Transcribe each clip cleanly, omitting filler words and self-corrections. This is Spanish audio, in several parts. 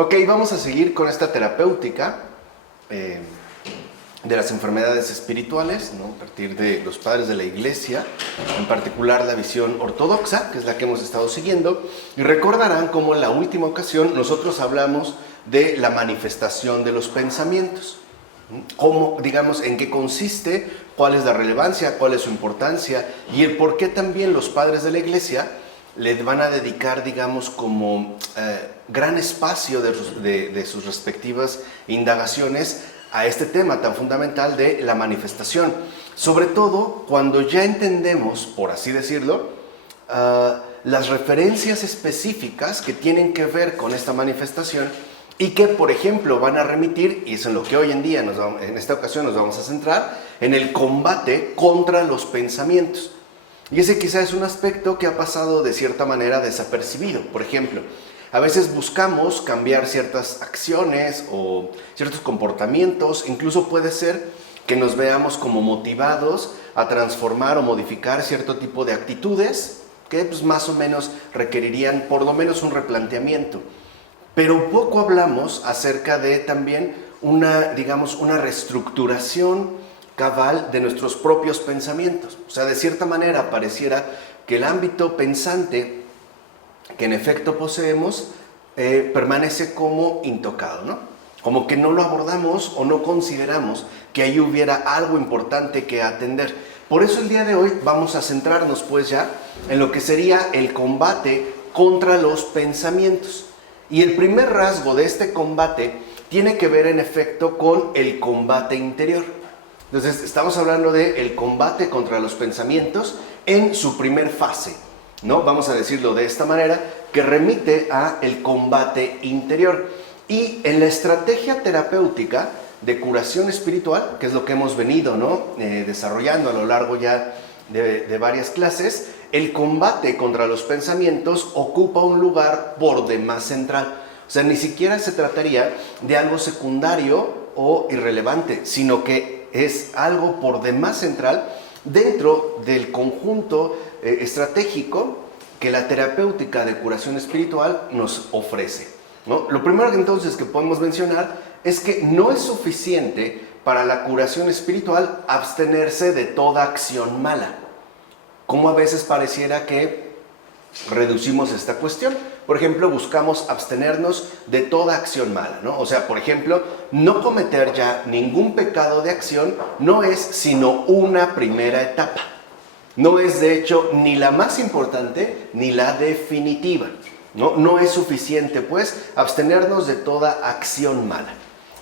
Ok, vamos a seguir con esta terapéutica de las enfermedades espirituales, ¿no? A partir de los padres de la Iglesia, en particular la visión ortodoxa, que es la que hemos estado siguiendo, y recordarán cómo en la última ocasión nosotros hablamos de la manifestación de los pensamientos, cómo, digamos, en qué consiste, cuál es la relevancia, cuál es su importancia, y el por qué también los padres de la Iglesia le van a dedicar, digamos, como gran espacio de sus respectivas indagaciones a este tema tan fundamental de la manifestación. Sobre todo cuando ya entendemos, por así decirlo, las referencias específicas que tienen que ver con esta manifestación y que, por ejemplo, van a remitir, y es en lo que hoy en día, en esta ocasión nos vamos a centrar, en el combate contra los pensamientos. Y ese quizá es un aspecto que ha pasado de cierta manera desapercibido. Por ejemplo, a veces buscamos cambiar ciertas acciones o ciertos comportamientos, incluso puede ser que nos veamos como motivados a transformar o modificar cierto tipo de actitudes que pues, más o menos requerirían por lo menos un replanteamiento. Pero poco hablamos acerca de también una reestructuración cabal de nuestros propios pensamientos. O sea, de cierta manera pareciera que el ámbito pensante que en efecto poseemos permanece como intocado, ¿no? Como que no lo abordamos o no consideramos que ahí hubiera algo importante que atender. Por eso el día de hoy vamos a centrarnos pues ya en lo que sería el combate contra los pensamientos. Y el primer rasgo de este combate tiene que ver en efecto con el combate interior. Entonces estamos hablando del combate contra los pensamientos en su primer fase, ¿no? Vamos a decirlo de esta manera, que remite a el combate interior. Y en la estrategia terapéutica de curación espiritual, que es lo que hemos venido, ¿no? Desarrollando a lo largo ya de varias clases, el combate contra los pensamientos ocupa un lugar por demás central. O sea, ni siquiera se trataría de algo secundario o irrelevante, sino que es algo por demás central dentro del conjunto estratégico que la terapéutica de curación espiritual nos ofrece, ¿no? Lo primero entonces que podemos mencionar es que no es suficiente para la curación espiritual abstenerse de toda acción mala, como a veces pareciera que reducimos esta cuestión. Por ejemplo, buscamos abstenernos de toda acción mala, ¿no? O sea, por ejemplo, no cometer ya ningún pecado de acción no es sino una primera etapa. No es de hecho ni la más importante ni la definitiva, ¿no? No es suficiente pues abstenernos de toda acción mala.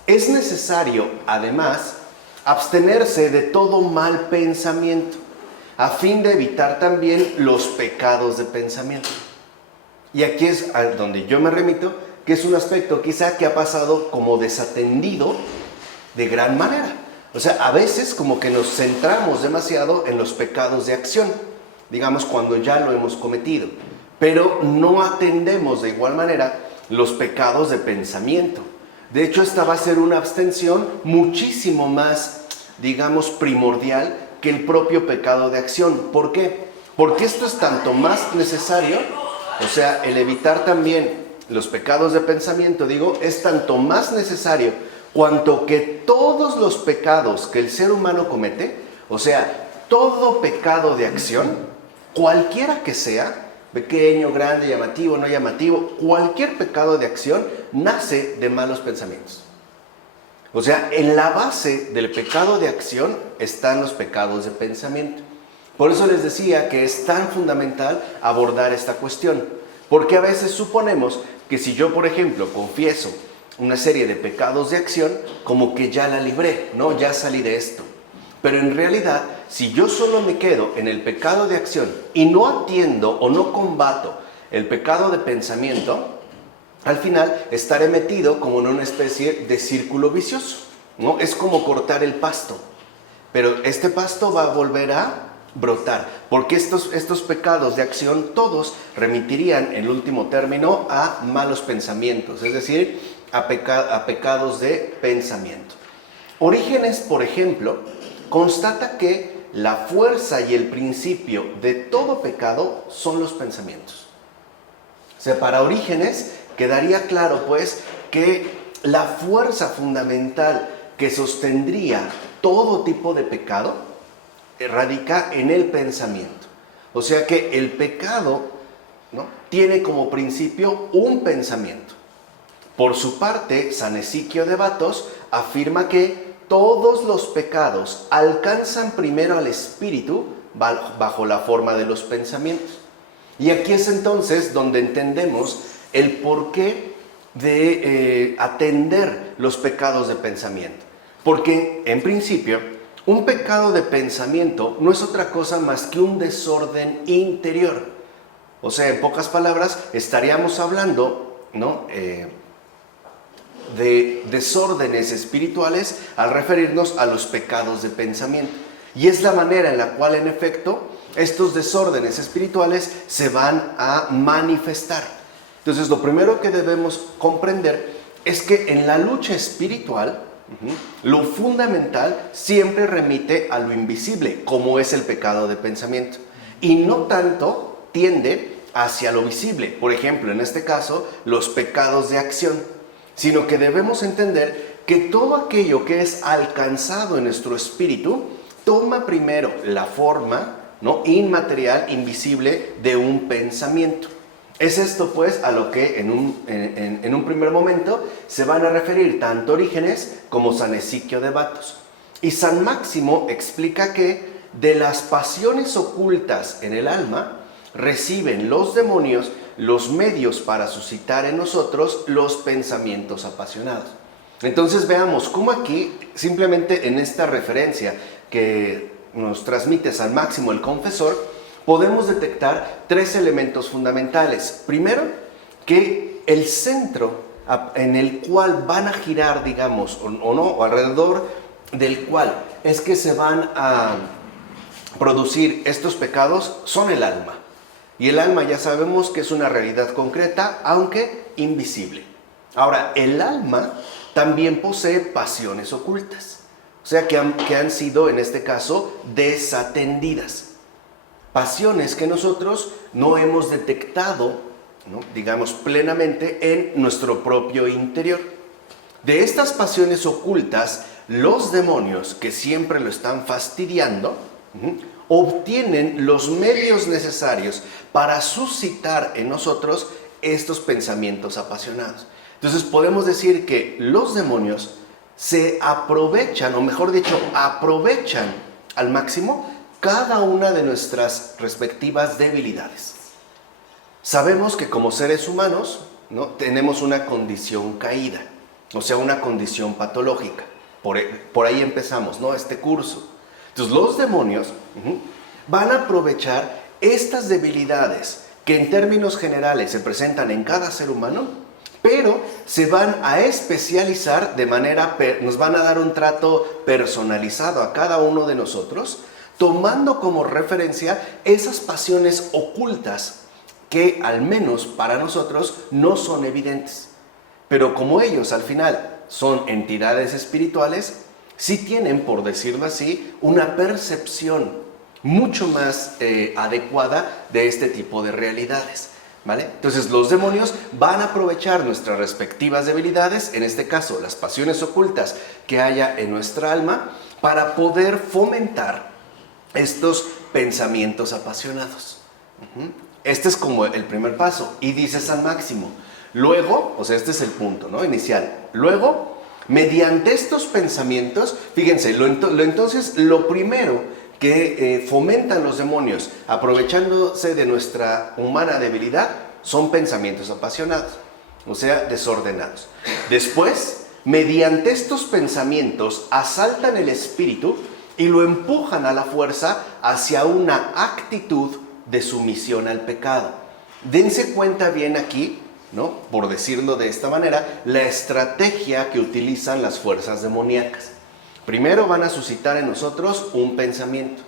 Es necesario además abstenerse de todo mal pensamiento a fin de evitar también los pecados de pensamiento. Y aquí es a donde yo me remito, que es un aspecto quizá que ha pasado como desatendido de gran manera. O sea, a veces como que nos centramos demasiado en los pecados de acción, digamos cuando ya lo hemos cometido, pero no atendemos de igual manera los pecados de pensamiento. De hecho, esta va a ser una abstención muchísimo más, digamos, primordial que el propio pecado de acción. ¿Por qué? Porque esto es tanto más necesario, o sea, el evitar también los pecados de pensamiento, es tanto más necesario cuanto que todos los pecados que el ser humano comete, o sea, todo pecado de acción, cualquiera que sea, pequeño, grande, llamativo, no llamativo, cualquier pecado de acción nace de malos pensamientos. O sea, en la base del pecado de acción están los pecados de pensamiento. Por eso les decía que es tan fundamental abordar esta cuestión, porque a veces suponemos que si yo, por ejemplo, confieso una serie de pecados de acción, como que ya la libré, ¿no? Ya salí de esto. Pero en realidad, si yo solo me quedo en el pecado de acción y no atiendo o no combato el pecado de pensamiento, al final estaré metido como en una especie de círculo vicioso, ¿no? Es como cortar el pasto, pero este pasto va a volver a brotar, porque estos pecados de acción todos remitirían en último término a malos pensamientos, es decir, a pecados de pensamiento. Orígenes, por ejemplo, constata que la fuerza y el principio de todo pecado son los pensamientos. O sea, para Orígenes quedaría claro, pues, que la fuerza fundamental que sostendría todo tipo de pecado radica en el pensamiento. O sea que el pecado, ¿no?, tiene como principio un pensamiento. Por su parte, San Ezequiel de Batos afirma que todos los pecados alcanzan primero al espíritu bajo la forma de los pensamientos. Y aquí es entonces donde entendemos el porqué de atender los pecados de pensamiento. Porque, en principio, un pecado de pensamiento no es otra cosa más que un desorden interior. O sea, en pocas palabras, estaríamos hablando, ¿no?, de desórdenes espirituales al referirnos a los pecados de pensamiento. Y es la manera en la cual, en efecto, estos desórdenes espirituales se van a manifestar. Entonces, lo primero que debemos comprender es que en la lucha espiritual, lo fundamental siempre remite a lo invisible, como es el pecado de pensamiento, y no tanto tiende hacia lo visible. Por ejemplo, en este caso, los pecados de acción, sino que debemos entender que todo aquello que es alcanzado en nuestro espíritu toma primero la forma, ¿no?, inmaterial, invisible de un pensamiento. Es esto, pues, a lo que en un primer momento se van a referir tanto Orígenes como San Ezequiel de Batos. Y San Máximo explica que de las pasiones ocultas en el alma reciben los demonios los medios para suscitar en nosotros los pensamientos apasionados. Entonces veamos cómo aquí, simplemente en esta referencia que nos transmite San Máximo el Confesor, podemos detectar tres elementos fundamentales. Primero, que el centro en el cual van a girar, digamos, o alrededor del cual es que se van a producir estos pecados, son el alma. Y el alma ya sabemos que es una realidad concreta, aunque invisible. Ahora, el alma también posee pasiones ocultas, o sea, que han sido, en este caso, desatendidas. Pasiones que nosotros no hemos detectado, ¿no?, digamos, plenamente en nuestro propio interior. De estas pasiones ocultas, los demonios, que siempre lo están fastidiando, obtienen los medios necesarios para suscitar en nosotros estos pensamientos apasionados. Entonces podemos decir que los demonios se aprovechan, o mejor dicho, aprovechan al máximo cada una de nuestras respectivas debilidades. Sabemos que como seres humanos, ¿no?, tenemos una condición caída, o sea, una condición patológica. Por ahí empezamos, ¿no?, este curso. Entonces los demonios van a aprovechar estas debilidades que en términos generales se presentan en cada ser humano, pero se van a especializar de manera, nos van a dar un trato personalizado a cada uno de nosotros, tomando como referencia esas pasiones ocultas que al menos para nosotros no son evidentes. Pero como ellos al final son entidades espirituales, sí tienen, por decirlo así, una percepción mucho más adecuada de este tipo de realidades, ¿vale? Entonces los demonios van a aprovechar nuestras respectivas debilidades, en este caso las pasiones ocultas que haya en nuestra alma, para poder fomentar estos pensamientos apasionados. Este es como el primer paso. Y dice San Máximo, luego, o sea, este es el punto, ¿no?, inicial. Luego, mediante estos pensamientos, fíjense, entonces lo primero que fomentan los demonios, aprovechándose de nuestra humana debilidad, son pensamientos apasionados, o sea, desordenados. Después, mediante estos pensamientos, asaltan el espíritu y lo empujan a la fuerza hacia una actitud de sumisión al pecado. Dense cuenta bien aquí, ¿no?, por decirlo de esta manera, la estrategia que utilizan las fuerzas demoníacas. Primero van a suscitar en nosotros un pensamiento.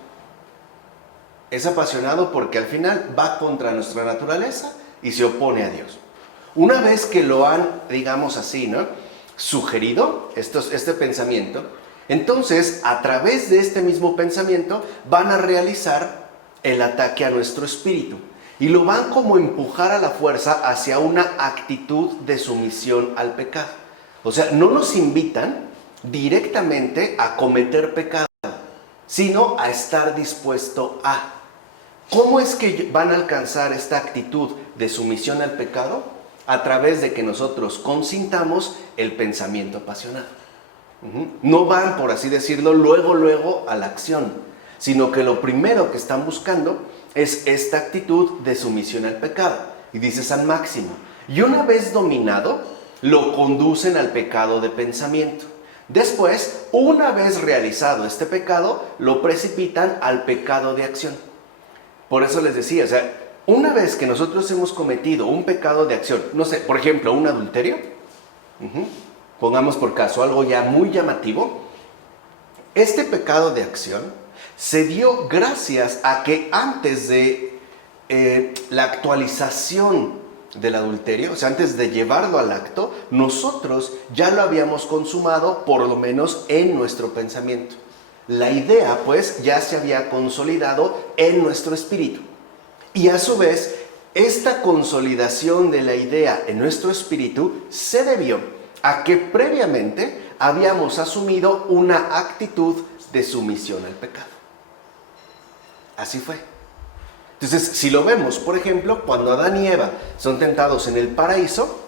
Es apasionado porque al final va contra nuestra naturaleza y se opone a Dios. Una vez que lo han, digamos así, ¿no?, sugerido este pensamiento, entonces a través de este mismo pensamiento van a realizar el ataque a nuestro espíritu. y lo van como a empujar a la fuerza hacia una actitud de sumisión al pecado. O sea, no nos invitan directamente a cometer pecado, sino a estar dispuesto a. ¿Cómo es que van a alcanzar esta actitud de sumisión al pecado? A través de que nosotros consintamos el pensamiento apasionado. No van, por así decirlo, luego a la acción, sino que lo primero que están buscando es esta actitud de sumisión al pecado. Y dice San Máximo, y una vez dominado, lo conducen al pecado de pensamiento. Después, una vez realizado este pecado, lo precipitan al pecado de acción. Por eso les decía, o sea, una vez que nosotros hemos cometido un pecado de acción, no sé, por ejemplo, un adulterio, pongamos por caso algo ya muy llamativo, este pecado de acción se dio gracias a que antes de la actualización del adulterio, o sea, antes de llevarlo al acto, nosotros ya lo habíamos consumado, por lo menos en nuestro pensamiento. La idea, pues, ya se había consolidado en nuestro espíritu. Y a su vez, esta consolidación de la idea en nuestro espíritu se debió a que previamente habíamos asumido una actitud de sumisión al pecado. Así fue. Entonces, si lo vemos, por ejemplo, cuando Adán y Eva son tentados en el paraíso,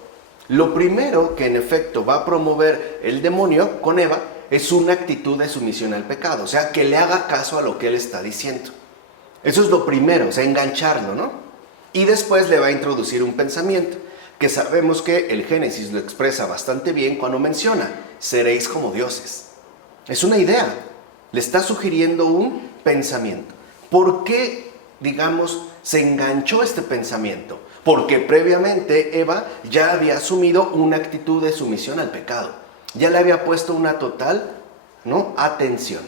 lo primero que en efecto va a promover el demonio con Eva es una actitud de sumisión al pecado, o sea, que le haga caso a lo que él está diciendo. Eso es lo primero, o sea, engancharlo, ¿no? Y después le va a introducir un pensamiento, que sabemos que el Génesis lo expresa bastante bien cuando menciona, seréis como dioses. Es una idea, le está sugiriendo un pensamiento. ¿Por qué, digamos, se enganchó este pensamiento? Porque previamente Eva ya había asumido una actitud de sumisión al pecado. Ya le había puesto una total, ¿no?, atención.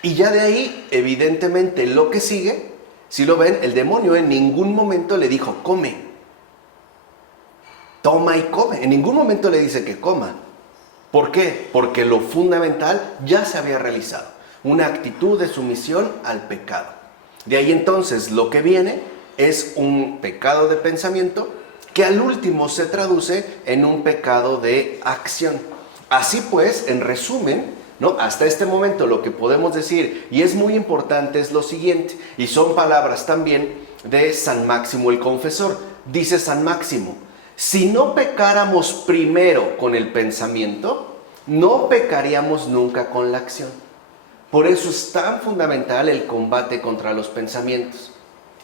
Y ya de ahí, evidentemente, lo que sigue, si lo ven, el demonio en ningún momento le dijo, come. Toma y come. En ningún momento le dice que coma. ¿Por qué? Porque lo fundamental ya se había realizado. Una actitud de sumisión al pecado. De ahí entonces lo que viene es un pecado de pensamiento que al último se traduce en un pecado de acción. Así pues, en resumen, ¿no?, hasta este momento lo que podemos decir, y es muy importante, es lo siguiente, y son palabras también de San Máximo el Confesor. Dice San Máximo, si no pecáramos primero con el pensamiento, no pecaríamos nunca con la acción. Por eso es tan fundamental el combate contra los pensamientos.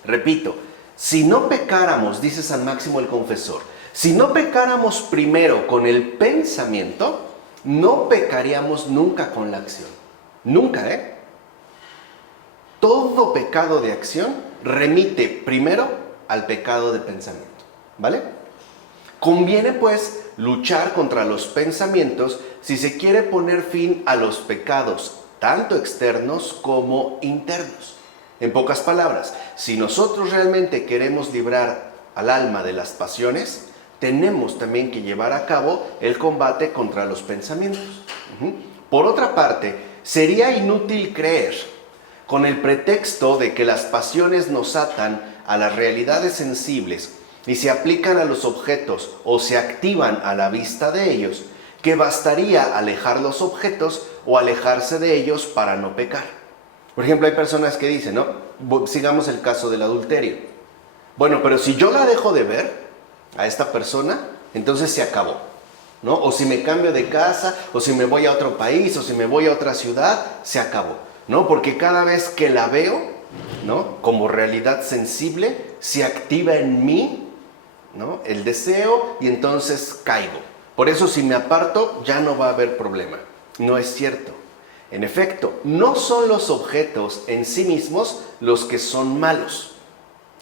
Repito, si no pecáramos, dice San Máximo el Confesor, si no pecáramos primero con el pensamiento, no pecaríamos nunca con la acción. Nunca, ¿eh? Todo pecado de acción remite primero al pecado de pensamiento, ¿vale? Conviene, pues, luchar contra los pensamientos si se quiere poner fin a los pecados, tanto externos como internos. En pocas palabras, si nosotros realmente queremos librar al alma de las pasiones, tenemos también que llevar a cabo el combate contra los pensamientos. Por otra parte, sería inútil creer, con el pretexto de que las pasiones nos atan a las realidades sensibles y se aplican a los objetos o se activan a la vista de ellos, que bastaría alejar los objetos o alejarse de ellos para no pecar. Por ejemplo, hay personas que dicen, ¿no?, sigamos el caso del adulterio. Bueno, pero si yo la dejo de ver a esta persona, entonces se acabó, ¿no? O si me cambio de casa, o si me voy a otro país, o si me voy a otra ciudad, se acabó, ¿no? Porque cada vez que la veo, ¿no?, como realidad sensible, se activa en mí, ¿no?, el deseo, y entonces caigo. Por eso, si me aparto, ya no va a haber problema. No es cierto. En efecto, no son los objetos en sí mismos los que son malos.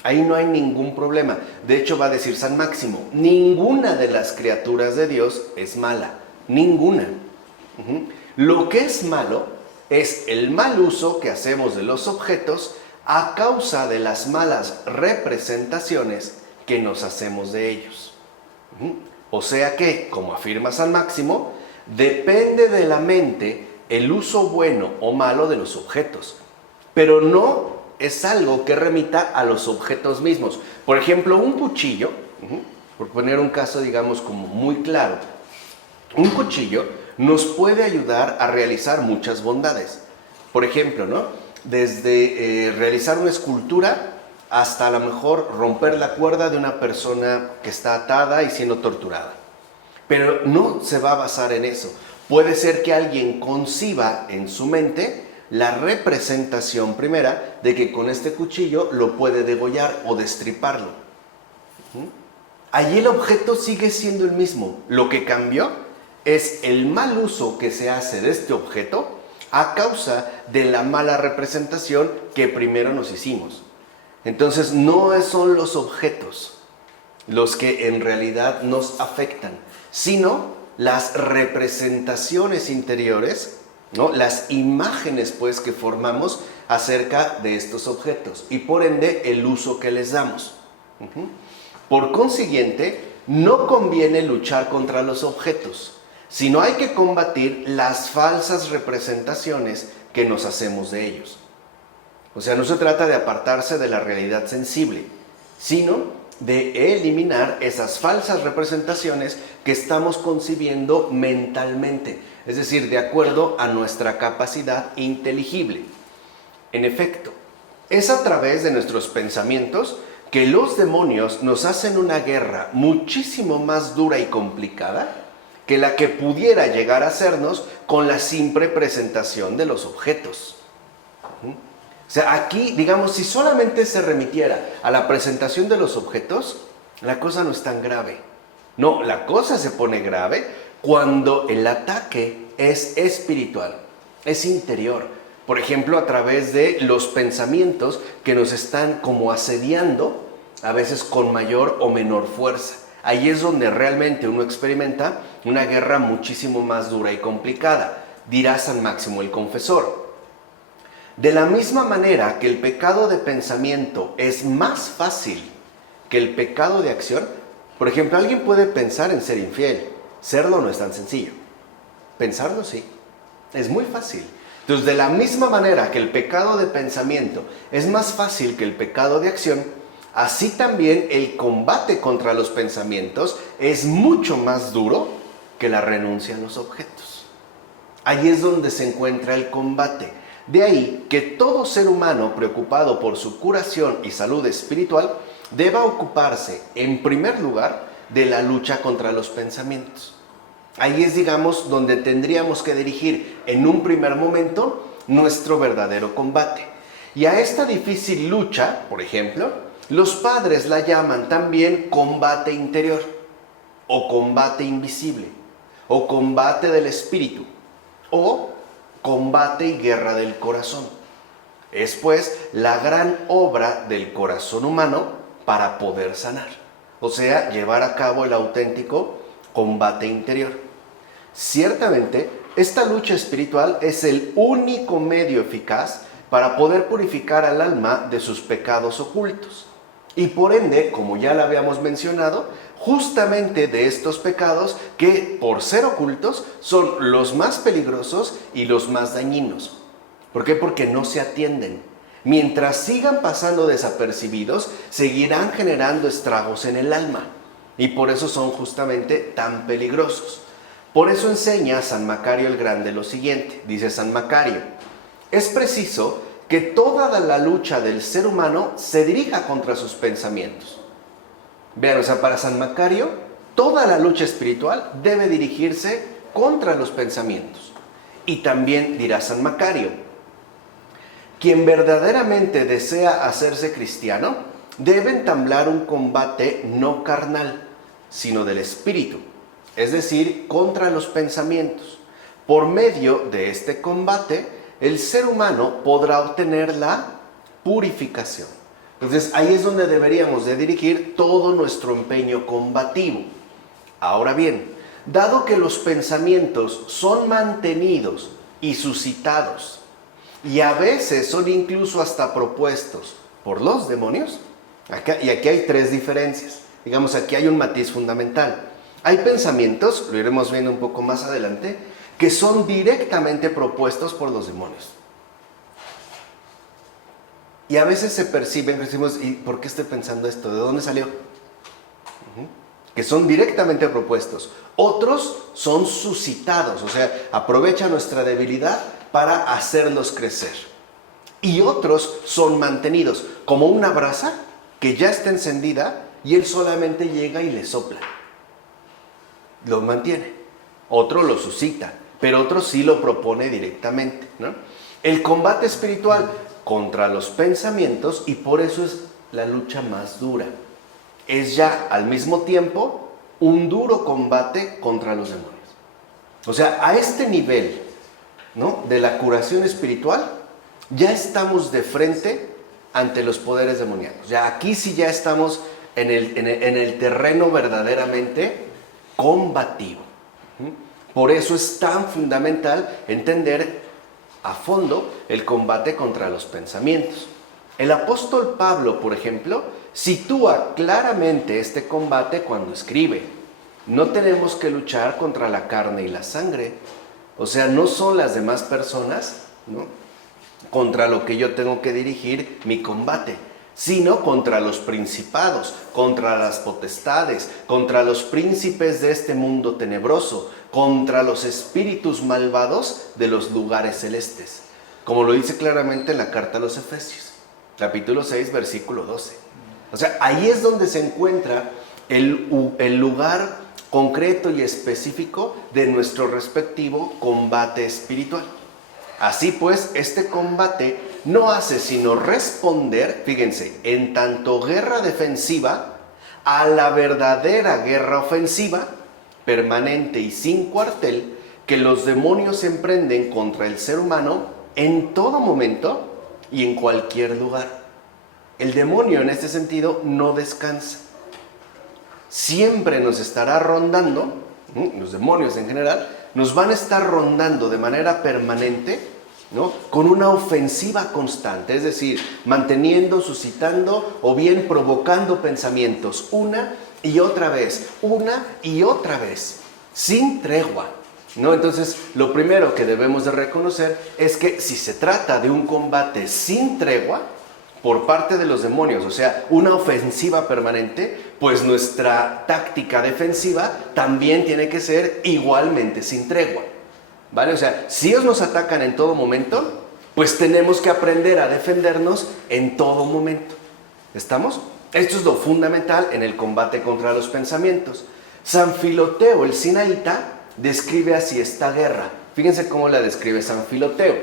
Ahí no hay ningún problema. De hecho, va a decir San Máximo, ninguna de las criaturas de Dios es mala. Ninguna. Lo que es malo es el mal uso que hacemos de los objetos a causa de las malas representaciones que nos hacemos de ellos. O sea que, como afirma San Máximo, depende de la mente el uso bueno o malo de los objetos, pero no es algo que remita a los objetos mismos. Por ejemplo, un cuchillo, por poner un caso, digamos, como muy claro, un cuchillo nos puede ayudar a realizar muchas bondades. Por ejemplo, ¿no? Desde realizar una escultura hasta a lo mejor romper la cuerda de una persona que está atada y siendo torturada. Pero no se va a basar en eso. Puede ser que alguien conciba en su mente la representación primera de que con este cuchillo lo puede degollar o destriparlo. Allí el objeto sigue siendo el mismo. Lo que cambió es el mal uso que se hace de este objeto a causa de la mala representación que primero nos hicimos. Entonces no son los objetos los que en realidad nos afectan, sino las representaciones interiores, ¿no? Las imágenes pues que formamos acerca de estos objetos y por ende el uso que les damos. Por consiguiente, no conviene luchar contra los objetos, sino hay que combatir las falsas representaciones que nos hacemos de ellos. O sea, no se trata de apartarse de la realidad sensible, sino de eliminar esas falsas representaciones que estamos concibiendo mentalmente, es decir, de acuerdo a nuestra capacidad inteligible. En efecto, es a través de nuestros pensamientos que los demonios nos hacen una guerra muchísimo más dura y complicada que la que pudiera llegar a hacernos con la simple presentación de los objetos. O sea, aquí, digamos, si solamente se remitiera a la presentación de los objetos, la cosa no es tan grave. No, la cosa se pone grave cuando el ataque es espiritual, es interior. Por ejemplo, a través de los pensamientos que nos están como asediando, a veces con mayor o menor fuerza. Ahí es donde realmente uno experimenta una guerra muchísimo más dura y complicada, dirá San Máximo el Confesor. De la misma manera que el pecado de pensamiento es más fácil que el pecado de acción, por ejemplo, alguien puede pensar en ser infiel, serlo no es tan sencillo. Pensarlo sí, es muy fácil. Entonces, de la misma manera que el pecado de pensamiento es más fácil que el pecado de acción, así también el combate contra los pensamientos es mucho más duro que la renuncia a los objetos. Ahí es donde se encuentra el combate. De ahí que todo ser humano preocupado por su curación y salud espiritual deba ocuparse, en primer lugar, de la lucha contra los pensamientos. Ahí es, digamos, donde tendríamos que dirigir en un primer momento nuestro verdadero combate. Y a esta difícil lucha, por ejemplo, los padres la llaman también combate interior, o combate invisible, o combate del espíritu, o combate y guerra del corazón. Es pues la gran obra del corazón humano para poder sanar, o sea, llevar a cabo el auténtico combate interior. Ciertamente, esta lucha espiritual es el único medio eficaz para poder purificar al alma de sus pecados ocultos. Y por ende, como ya lo habíamos mencionado, justamente de estos pecados que, por ser ocultos, son los más peligrosos y los más dañinos. ¿Por qué? Porque no se atienden. Mientras sigan pasando desapercibidos, seguirán generando estragos en el alma. Y por eso son justamente tan peligrosos. Por eso enseña San Macario el Grande lo siguiente. Dice San Macario: es preciso que toda la lucha del ser humano se dirija contra sus pensamientos. Vean, o sea, para San Macario, toda la lucha espiritual debe dirigirse contra los pensamientos. Y también dirá San Macario: quien verdaderamente desea hacerse cristiano, debe entablar un combate no carnal, sino del espíritu, es decir, contra los pensamientos. Por medio de este combate, el ser humano podrá obtener la purificación. Entonces, ahí es donde deberíamos de dirigir todo nuestro empeño combativo. Ahora bien, dado que los pensamientos son mantenidos y suscitados, y a veces son incluso hasta propuestos por los demonios, y aquí hay tres diferencias. Digamos, aquí hay un matiz fundamental. Hay pensamientos, lo iremos viendo un poco más adelante, que son directamente propuestos por los demonios. Y a veces se perciben, decimos, ¿y por qué estoy pensando esto? ¿De dónde salió? Que son directamente propuestos. Otros son suscitados, o sea, aprovecha nuestra debilidad para hacerlos crecer. Y otros son mantenidos, como una brasa que ya está encendida y él solamente llega y le sopla. Lo mantiene. Otro lo suscita, pero otro sí lo propone directamente, ¿no? El combate espiritual contra los pensamientos, y por eso es la lucha más dura. Es ya al mismo tiempo un duro combate contra los demonios. O sea, a este nivel, ¿no?, de la curación espiritual, ya estamos de frente ante los poderes demoníacos. Ya aquí sí ya estamos en el terreno verdaderamente combativo. Por eso es tan fundamental entender a fondo el combate contra los pensamientos. El apóstol Pablo, por ejemplo, sitúa claramente este combate cuando escribe: no tenemos que luchar contra la carne y la sangre. O sea, no son las demás personas, ¿no?, contra lo que yo tengo que dirigir mi combate, sino contra los principados, contra las potestades, contra los príncipes de este mundo tenebroso, contra los espíritus malvados de los lugares celestes, como lo dice claramente en la carta a los Efesios, capítulo 6, versículo 12. O sea, ahí es donde se encuentra el lugar concreto y específico de nuestro respectivo combate espiritual. Así pues, este combate no hace sino responder, fíjense, en tanto guerra defensiva, a la verdadera guerra ofensiva, permanente y sin cuartel, que los demonios emprenden contra el ser humano en todo momento y en cualquier lugar. El demonio en este sentido no descansa. Siempre nos estará rondando, los demonios en general, nos van a estar rondando de manera permanente, ¿no?, con una ofensiva constante, es decir, manteniendo, suscitando o bien provocando pensamientos una y otra vez, sin tregua, ¿no? Entonces, lo primero que debemos de reconocer es que si se trata de un combate sin tregua por parte de los demonios, o sea, una ofensiva permanente, pues nuestra táctica defensiva también tiene que ser igualmente sin tregua, ¿vale? O sea, si ellos nos atacan en todo momento, pues tenemos que aprender a defendernos en todo momento. ¿Estamos? Esto es lo fundamental en el combate contra los pensamientos. San Filoteo, el sinaíta, describe así esta guerra. Fíjense cómo la describe San Filoteo.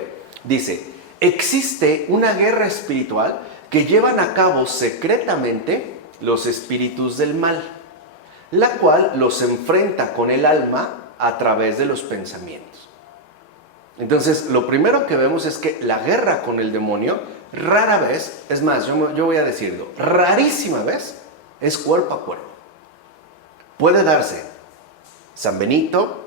Dice: existe una guerra espiritual que llevan a cabo secretamente los espíritus del mal, la cual los enfrenta con el alma a través de los pensamientos. Entonces, lo primero que vemos es que la guerra con el demonio rara vez, es más, yo voy a decirlo, rarísima vez, es cuerpo a cuerpo. Puede darse San Benito,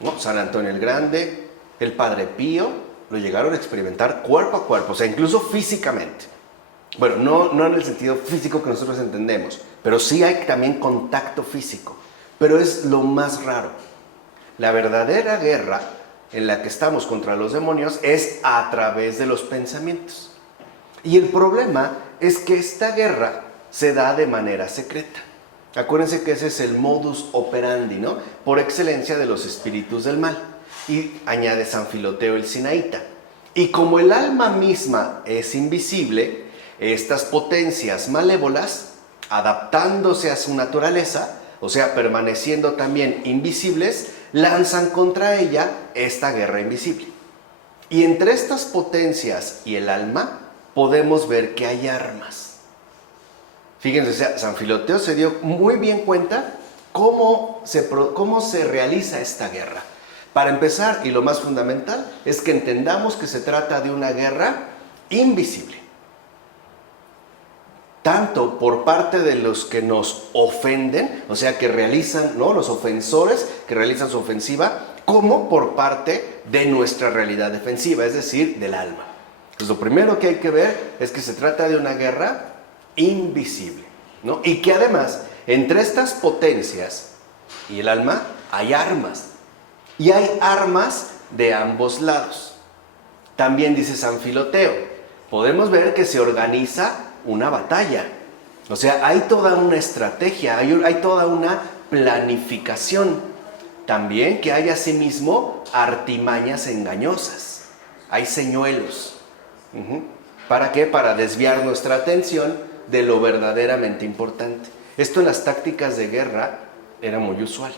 ¿no?, San Antonio el Grande, el Padre Pío, lo llegaron a experimentar cuerpo a cuerpo, o sea, incluso físicamente. Bueno, no en el sentido físico que nosotros entendemos, pero sí hay también contacto físico, pero es lo más raro. La verdadera guerra en la que estamos contra los demonios es a través de los pensamientos. Y el problema es que esta guerra se da de manera secreta. Acuérdense que ese es el modus operandi, ¿no?, por excelencia de los espíritus del mal. Y añade San Filoteo el sinaíta: y como el alma misma es invisible, estas potencias malévolas, adaptándose a su naturaleza, o sea, permaneciendo también invisibles, lanzan contra ella esta guerra invisible. Y entre estas potencias y el alma podemos ver que hay armas. Fíjense, o sea, San Filoteo se dio muy bien cuenta cómo se realiza esta guerra. Para empezar, y lo más fundamental, es que entendamos que se trata de una guerra invisible. Tanto por parte de los que nos ofenden, o sea, que realizan, ¿no?, los ofensores que realizan su ofensiva, como por parte de nuestra realidad defensiva, es decir, del alma. Entonces, lo primero que hay que ver es que se trata de una guerra invisible, ¿no? Y que además, entre estas potencias y el alma, hay armas. Y hay armas de ambos lados. También dice San Filoteo: podemos ver que se organiza una batalla. O sea, hay toda una estrategia, hay toda una planificación. También que hay asimismo artimañas engañosas. Hay señuelos. ¿Para qué? Para desviar nuestra atención de lo verdaderamente importante. Esto en las tácticas de guerra era muy usual.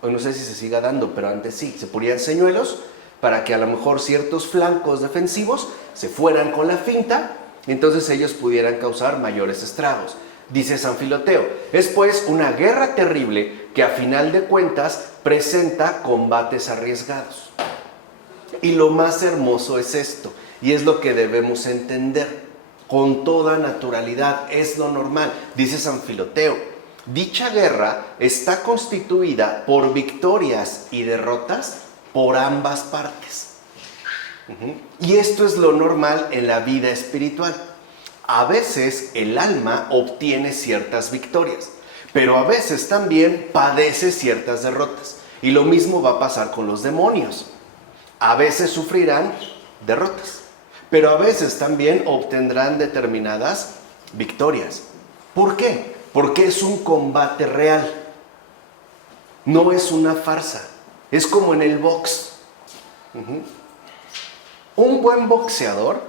Hoy no sé si se siga dando, pero antes sí. Se ponían señuelos para que a lo mejor ciertos flancos defensivos se fueran con la finta y entonces ellos pudieran causar mayores estragos. Dice San Filoteo, es pues una guerra terrible que a final de cuentas presenta combates arriesgados. Y lo más hermoso es esto, y es lo que debemos entender con toda naturalidad, es lo normal. Dice San Filoteo, dicha guerra está constituida por victorias y derrotas por ambas partes. Y esto es lo normal en la vida espiritual. A veces el alma obtiene ciertas victorias, pero a veces también padece ciertas derrotas. Y lo mismo va a pasar con los demonios. A veces sufrirán derrotas, pero a veces también obtendrán determinadas victorias. ¿Por qué? Porque es un combate real. No es una farsa. Es como en el box. Un buen boxeador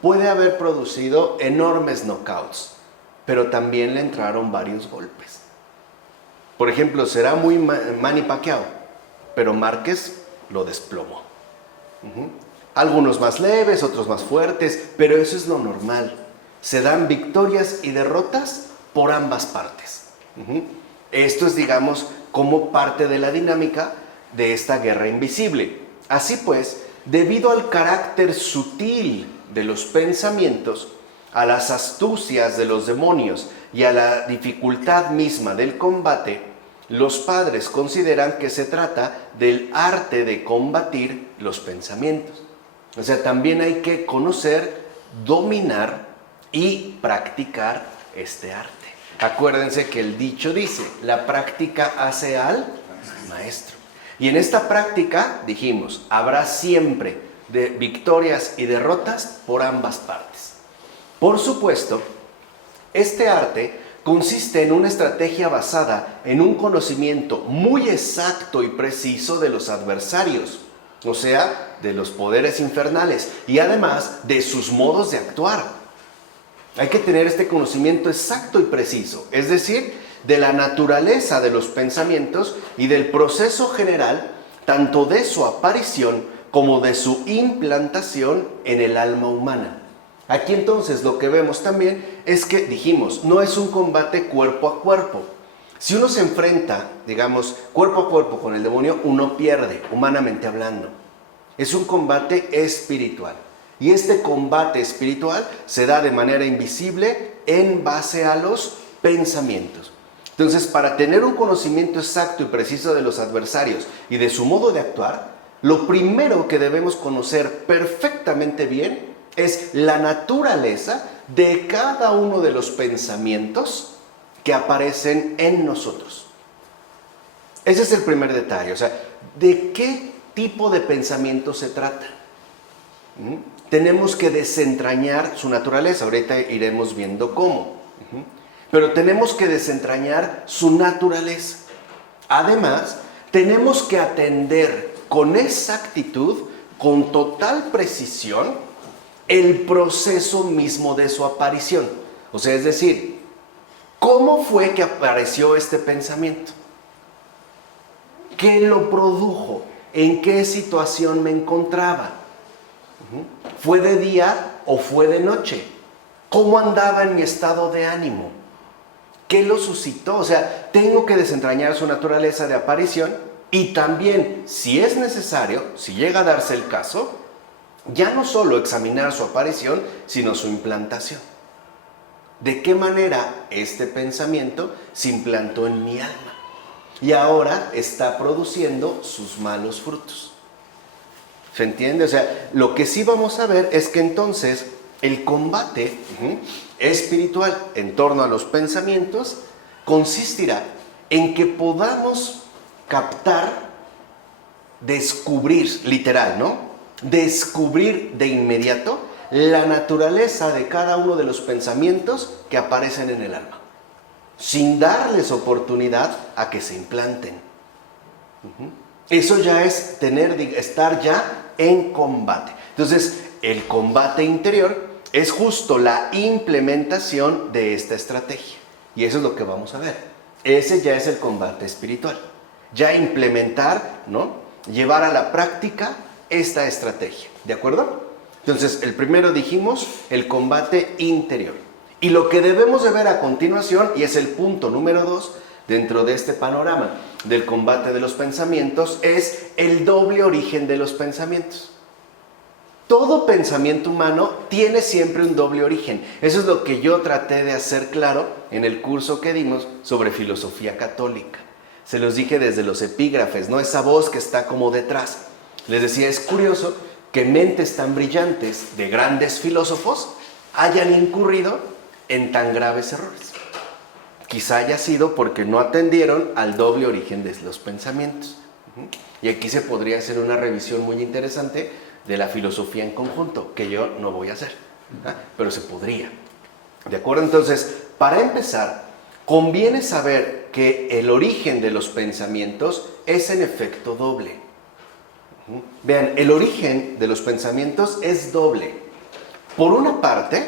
puede haber producido enormes knockouts, pero también le entraron varios golpes. Por ejemplo, será muy Manny Pacquiao, pero Márquez lo desplomó. Algunos más leves, otros más fuertes, pero eso es lo normal. Se dan victorias y derrotas por ambas partes. Esto es, digamos, como parte de la dinámica de esta guerra invisible. Así pues, debido al carácter sutil de los pensamientos, a las astucias de los demonios y a la dificultad misma del combate, los padres consideran que se trata del arte de combatir los pensamientos. O sea, también hay que conocer, dominar y practicar este arte. Acuérdense que el dicho dice, la práctica hace al maestro. Y en esta práctica, dijimos, habrá siempre de victorias y derrotas por ambas partes. Por supuesto, este arte consiste en una estrategia basada en un conocimiento muy exacto y preciso de los adversarios, o sea, de los poderes infernales y además de sus modos de actuar. Hay que tener este conocimiento exacto y preciso, es decir, de la naturaleza de los pensamientos y del proceso general, tanto de su aparición como de su implantación en el alma humana. Aquí entonces lo que vemos también es que, dijimos, no es un combate cuerpo a cuerpo. Si uno se enfrenta, digamos, cuerpo a cuerpo con el demonio, uno pierde, humanamente hablando. Es un combate espiritual. Y este combate espiritual se da de manera invisible en base a los pensamientos. Entonces, para tener un conocimiento exacto y preciso de los adversarios y de su modo de actuar, lo primero que debemos conocer perfectamente bien es la naturaleza de cada uno de los pensamientos que aparecen en nosotros. Ese es el primer detalle, o sea, ¿de qué tipo de pensamiento se trata? Tenemos que desentrañar su naturaleza, ahorita iremos viendo cómo. Pero tenemos que desentrañar su naturaleza. Además, tenemos que atender con exactitud, con total precisión, el proceso mismo de su aparición. O sea, es decir, ¿cómo fue que apareció este pensamiento? ¿Qué lo produjo? ¿En qué situación me encontraba? ¿Fue de día o fue de noche? ¿Cómo andaba en mi estado de ánimo? ¿Qué lo suscitó? O sea, tengo que desentrañar su naturaleza de aparición y también, si es necesario, si llega a darse el caso, ya no solo examinar su aparición, sino su implantación. ¿De qué manera este pensamiento se implantó en mi alma? Y ahora está produciendo sus malos frutos. ¿Se entiende? O sea, lo que sí vamos a ver es que entonces el combate espiritual en torno a los pensamientos consistirá en que podamos captar, descubrir, literal, ¿no? Descubrir de inmediato la naturaleza de cada uno de los pensamientos que aparecen en el alma, sin darles oportunidad a que se implanten. Eso ya es estar ya en combate. Entonces, el combate interior es justo la implementación de esta estrategia. Y eso es lo que vamos a ver. Ese ya es el combate espiritual. Ya implementar, ¿no? Llevar a la práctica esta estrategia. ¿De acuerdo? Entonces, el primero dijimos, el combate interior. Y lo que debemos de ver a continuación, y es el punto número 2 dentro de este panorama del combate de los pensamientos, es el doble origen de los pensamientos. Todo pensamiento humano tiene siempre un doble origen. Eso es lo que yo traté de hacer claro en el curso que dimos sobre filosofía católica. Se los dije desde los epígrafes, ¿no? Esa voz que está como detrás. Les decía, es curioso que mentes tan brillantes de grandes filósofos hayan incurrido en tan graves errores. Quizá haya sido porque no atendieron al doble origen de los pensamientos. Y aquí se podría hacer una revisión muy interesante de la filosofía en conjunto, que yo no voy a hacer, ¿verdad? Pero se podría. ¿De acuerdo? Entonces, para empezar, conviene saber que el origen de los pensamientos es en efecto doble. Vean, el origen de los pensamientos es doble. Por una parte,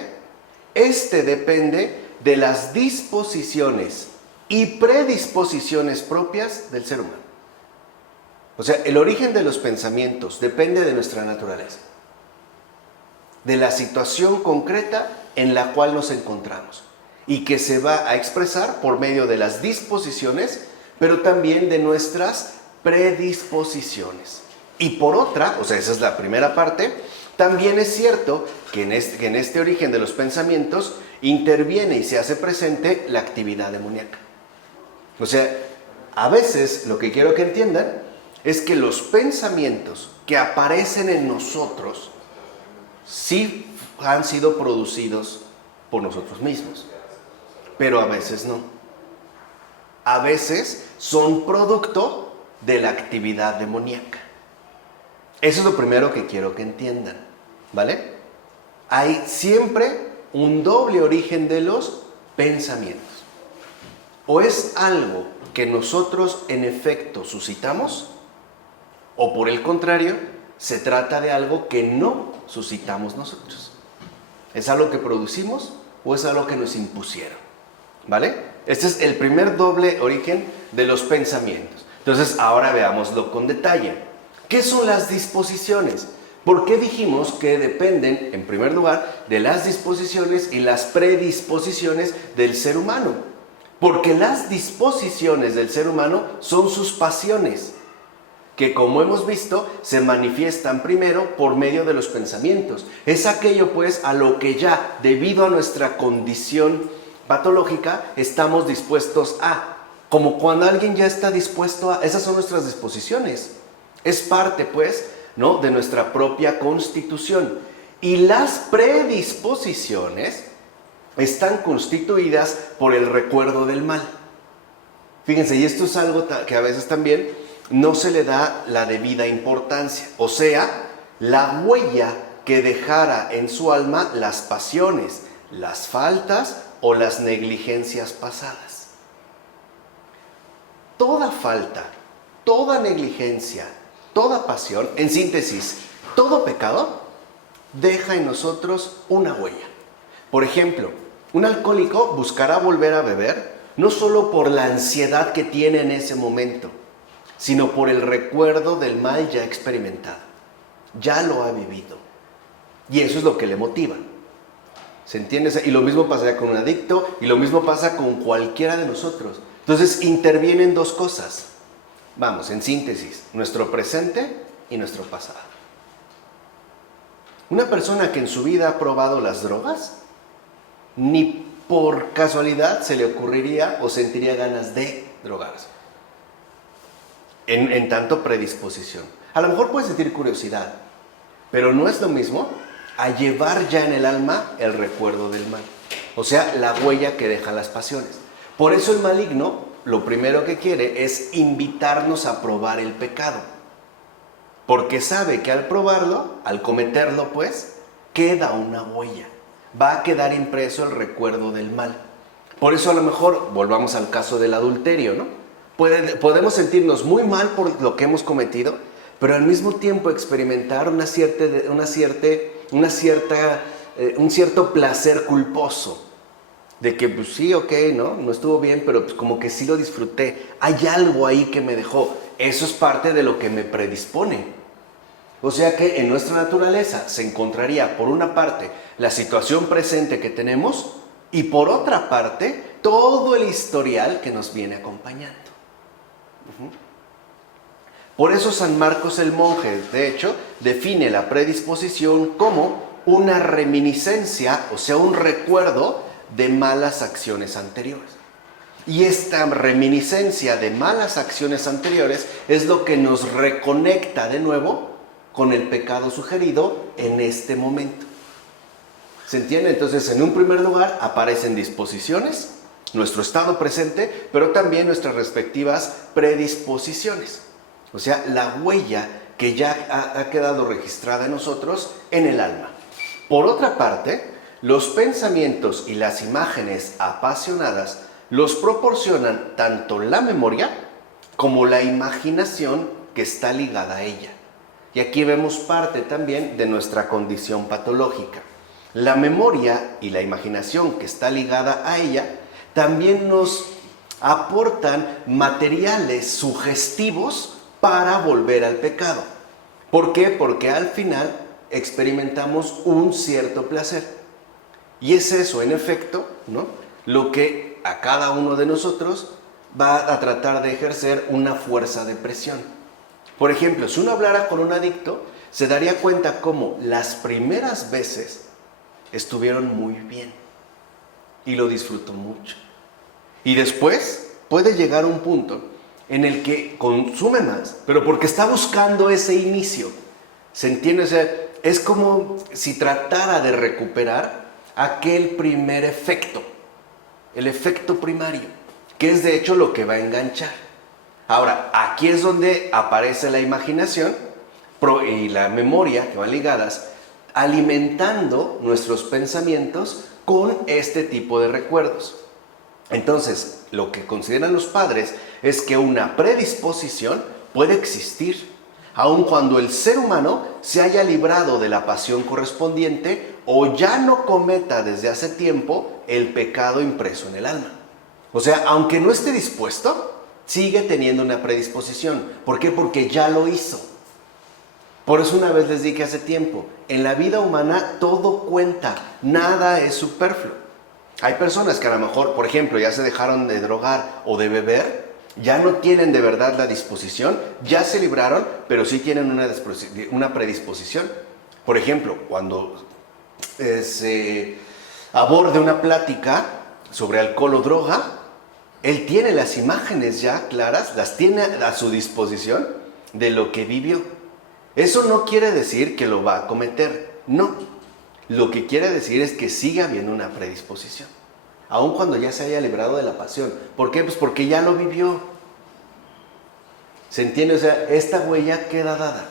este depende de las disposiciones y predisposiciones propias del ser humano. O sea, el origen de los pensamientos depende de nuestra naturaleza, de la situación concreta en la cual nos encontramos y que se va a expresar por medio de las disposiciones, pero también de nuestras predisposiciones. Y por otra, o sea, esa es la primera parte, también es cierto que en este origen de los pensamientos interviene y se hace presente la actividad demoníaca. O sea, a veces lo que quiero que entiendan es que los pensamientos que aparecen en nosotros sí han sido producidos por nosotros mismos, pero a veces no. A veces son producto de la actividad demoníaca. Eso es lo primero que quiero que entiendan, ¿vale? Hay siempre un doble origen de los pensamientos. O es algo que nosotros en efecto suscitamos, o por el contrario, se trata de algo que no suscitamos nosotros. ¿Es algo que producimos o es algo que nos impusieron? ¿Vale? Este es el primer doble origen de los pensamientos. Entonces, ahora veámoslo con detalle. ¿Qué son las disposiciones? ¿Por qué dijimos que dependen, en primer lugar, de las disposiciones y las predisposiciones del ser humano? Porque las disposiciones del ser humano son sus pasiones, que como hemos visto, se manifiestan primero por medio de los pensamientos. Es aquello pues a lo que ya, debido a nuestra condición patológica, estamos dispuestos a. Como cuando alguien ya está dispuesto a, esas son nuestras disposiciones. Es parte pues, ¿no?, de nuestra propia constitución. Y las predisposiciones están constituidas por el recuerdo del mal. Fíjense, y esto es algo que a veces también no se le da la debida importancia, o sea, la huella que dejara en su alma las pasiones, las faltas o las negligencias pasadas. Toda falta, toda negligencia, toda pasión, en síntesis, todo pecado deja en nosotros una huella. Por ejemplo, un alcohólico buscará volver a beber no solo por la ansiedad que tiene en ese momento, sino por el recuerdo del mal ya experimentado. Ya lo ha vivido. Y eso es lo que le motiva. ¿Se entiende? Y lo mismo pasaría con un adicto y lo mismo pasa con cualquiera de nosotros. Entonces intervienen dos cosas. Vamos, en síntesis, nuestro presente y nuestro pasado. Una persona que en su vida ha probado las drogas, ni por casualidad se le ocurriría o sentiría ganas de drogarse. En tanto predisposición. A lo mejor puede sentir curiosidad, pero no es lo mismo a llevar ya en el alma el recuerdo del mal. O sea, la huella que dejan las pasiones. Por eso el maligno lo primero que quiere es invitarnos a probar el pecado. Porque sabe que al probarlo, al cometerlo pues, queda una huella. Va a quedar impreso el recuerdo del mal. Por eso a lo mejor, volvamos al caso del adulterio, ¿no? Podemos sentirnos muy mal por lo que hemos cometido, pero al mismo tiempo experimentar un cierto placer culposo. De que pues sí, ok, no estuvo bien, pero pues como que sí lo disfruté. Hay algo ahí que me dejó. Eso es parte de lo que me predispone. O sea que en nuestra naturaleza se encontraría, por una parte, la situación presente que tenemos y por otra parte, todo el historial que nos viene acompañando. Por eso San Marcos el monje, de hecho, define la predisposición como una reminiscencia, o sea, un recuerdo de malas acciones anteriores. Y esta reminiscencia de malas acciones anteriores es lo que nos reconecta de nuevo con el pecado sugerido en este momento. ¿Se entiende? Entonces, en un primer lugar aparecen disposiciones, nuestro estado presente, pero también nuestras respectivas predisposiciones. O sea, la huella que ya ha quedado registrada en nosotros en el alma. Por otra parte, los pensamientos y las imágenes apasionadas los proporcionan tanto la memoria como la imaginación que está ligada a ella. Y aquí vemos parte también de nuestra condición patológica. La memoria y la imaginación que está ligada a ella también nos aportan materiales sugestivos para volver al pecado. ¿Por qué? Porque al final experimentamos un cierto placer. Y es eso, en efecto, ¿no?, lo que a cada uno de nosotros va a tratar de ejercer una fuerza de presión. Por ejemplo, si uno hablara con un adicto, se daría cuenta cómo las primeras veces estuvieron muy bien y lo disfrutó mucho. Y después puede llegar a un punto en el que consume más, pero porque está buscando ese inicio. ¿Se entiende? O sea, es como si tratara de recuperar aquel primer efecto, el efecto primario, que es de hecho lo que va a enganchar. Ahora, aquí es donde aparece la imaginación y la memoria, que van ligadas, alimentando nuestros pensamientos con este tipo de recuerdos. Entonces, lo que consideran los padres es que una predisposición puede existir, aun cuando el ser humano se haya librado de la pasión correspondiente o ya no cometa desde hace tiempo el pecado impreso en el alma. O sea, aunque no esté dispuesto, sigue teniendo una predisposición. ¿Por qué? Porque ya lo hizo. Por eso una vez les dije hace tiempo, en la vida humana todo cuenta, nada es superfluo. Hay personas que a lo mejor, por ejemplo, ya se dejaron de drogar o de beber, ya no tienen de verdad la disposición, ya se libraron, pero sí tienen una predisposición. Por ejemplo, cuando se aborde una plática sobre alcohol o droga, él tiene las imágenes ya claras, las tiene a su disposición de lo que vivió. Eso no quiere decir que lo va a cometer, no. Lo que quiere decir es que sigue habiendo una predisposición, aun cuando ya se haya librado de la pasión. ¿Por qué? Pues porque ya lo vivió. ¿Se entiende? O sea, esta huella queda dada.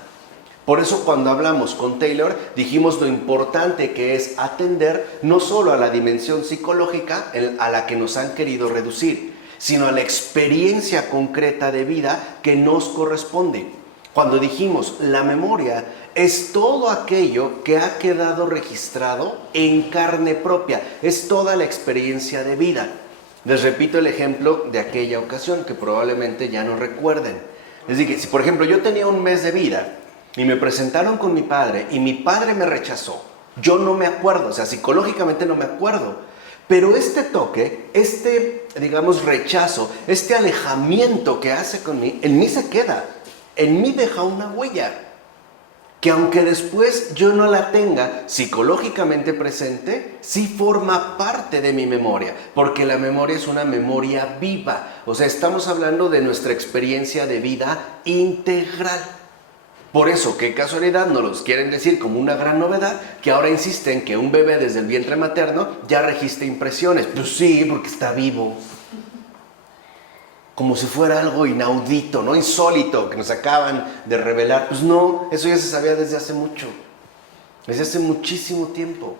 Por eso cuando hablamos con Taylor, dijimos lo importante que es atender no solo a la dimensión psicológica a la que nos han querido reducir, sino a la experiencia concreta de vida que nos corresponde. Cuando dijimos la memoria es todo aquello que ha quedado registrado en carne propia, es toda la experiencia de vida. Les repito el ejemplo de aquella ocasión que probablemente ya no recuerden. Es decir, si por ejemplo yo tenía un mes de vida y me presentaron con mi padre y mi padre me rechazó, yo no me acuerdo, o sea, psicológicamente no me acuerdo. Pero este toque, digamos, rechazo, este alejamiento que hace con mí, en mí se queda. En mí deja una huella, que aunque después yo no la tenga psicológicamente presente, sí forma parte de mi memoria, porque la memoria es una memoria viva. O sea, estamos hablando de nuestra experiencia de vida integral. Por eso, qué casualidad, nos los quieren decir como una gran novedad, que ahora insisten que un bebé desde el vientre materno ya registra impresiones. Pues sí, porque está vivo. Como si fuera algo inaudito, ¿no? Insólito, que nos acaban de revelar. Pues no, eso ya se sabía desde hace mucho. desde hace muchísimo tiempo.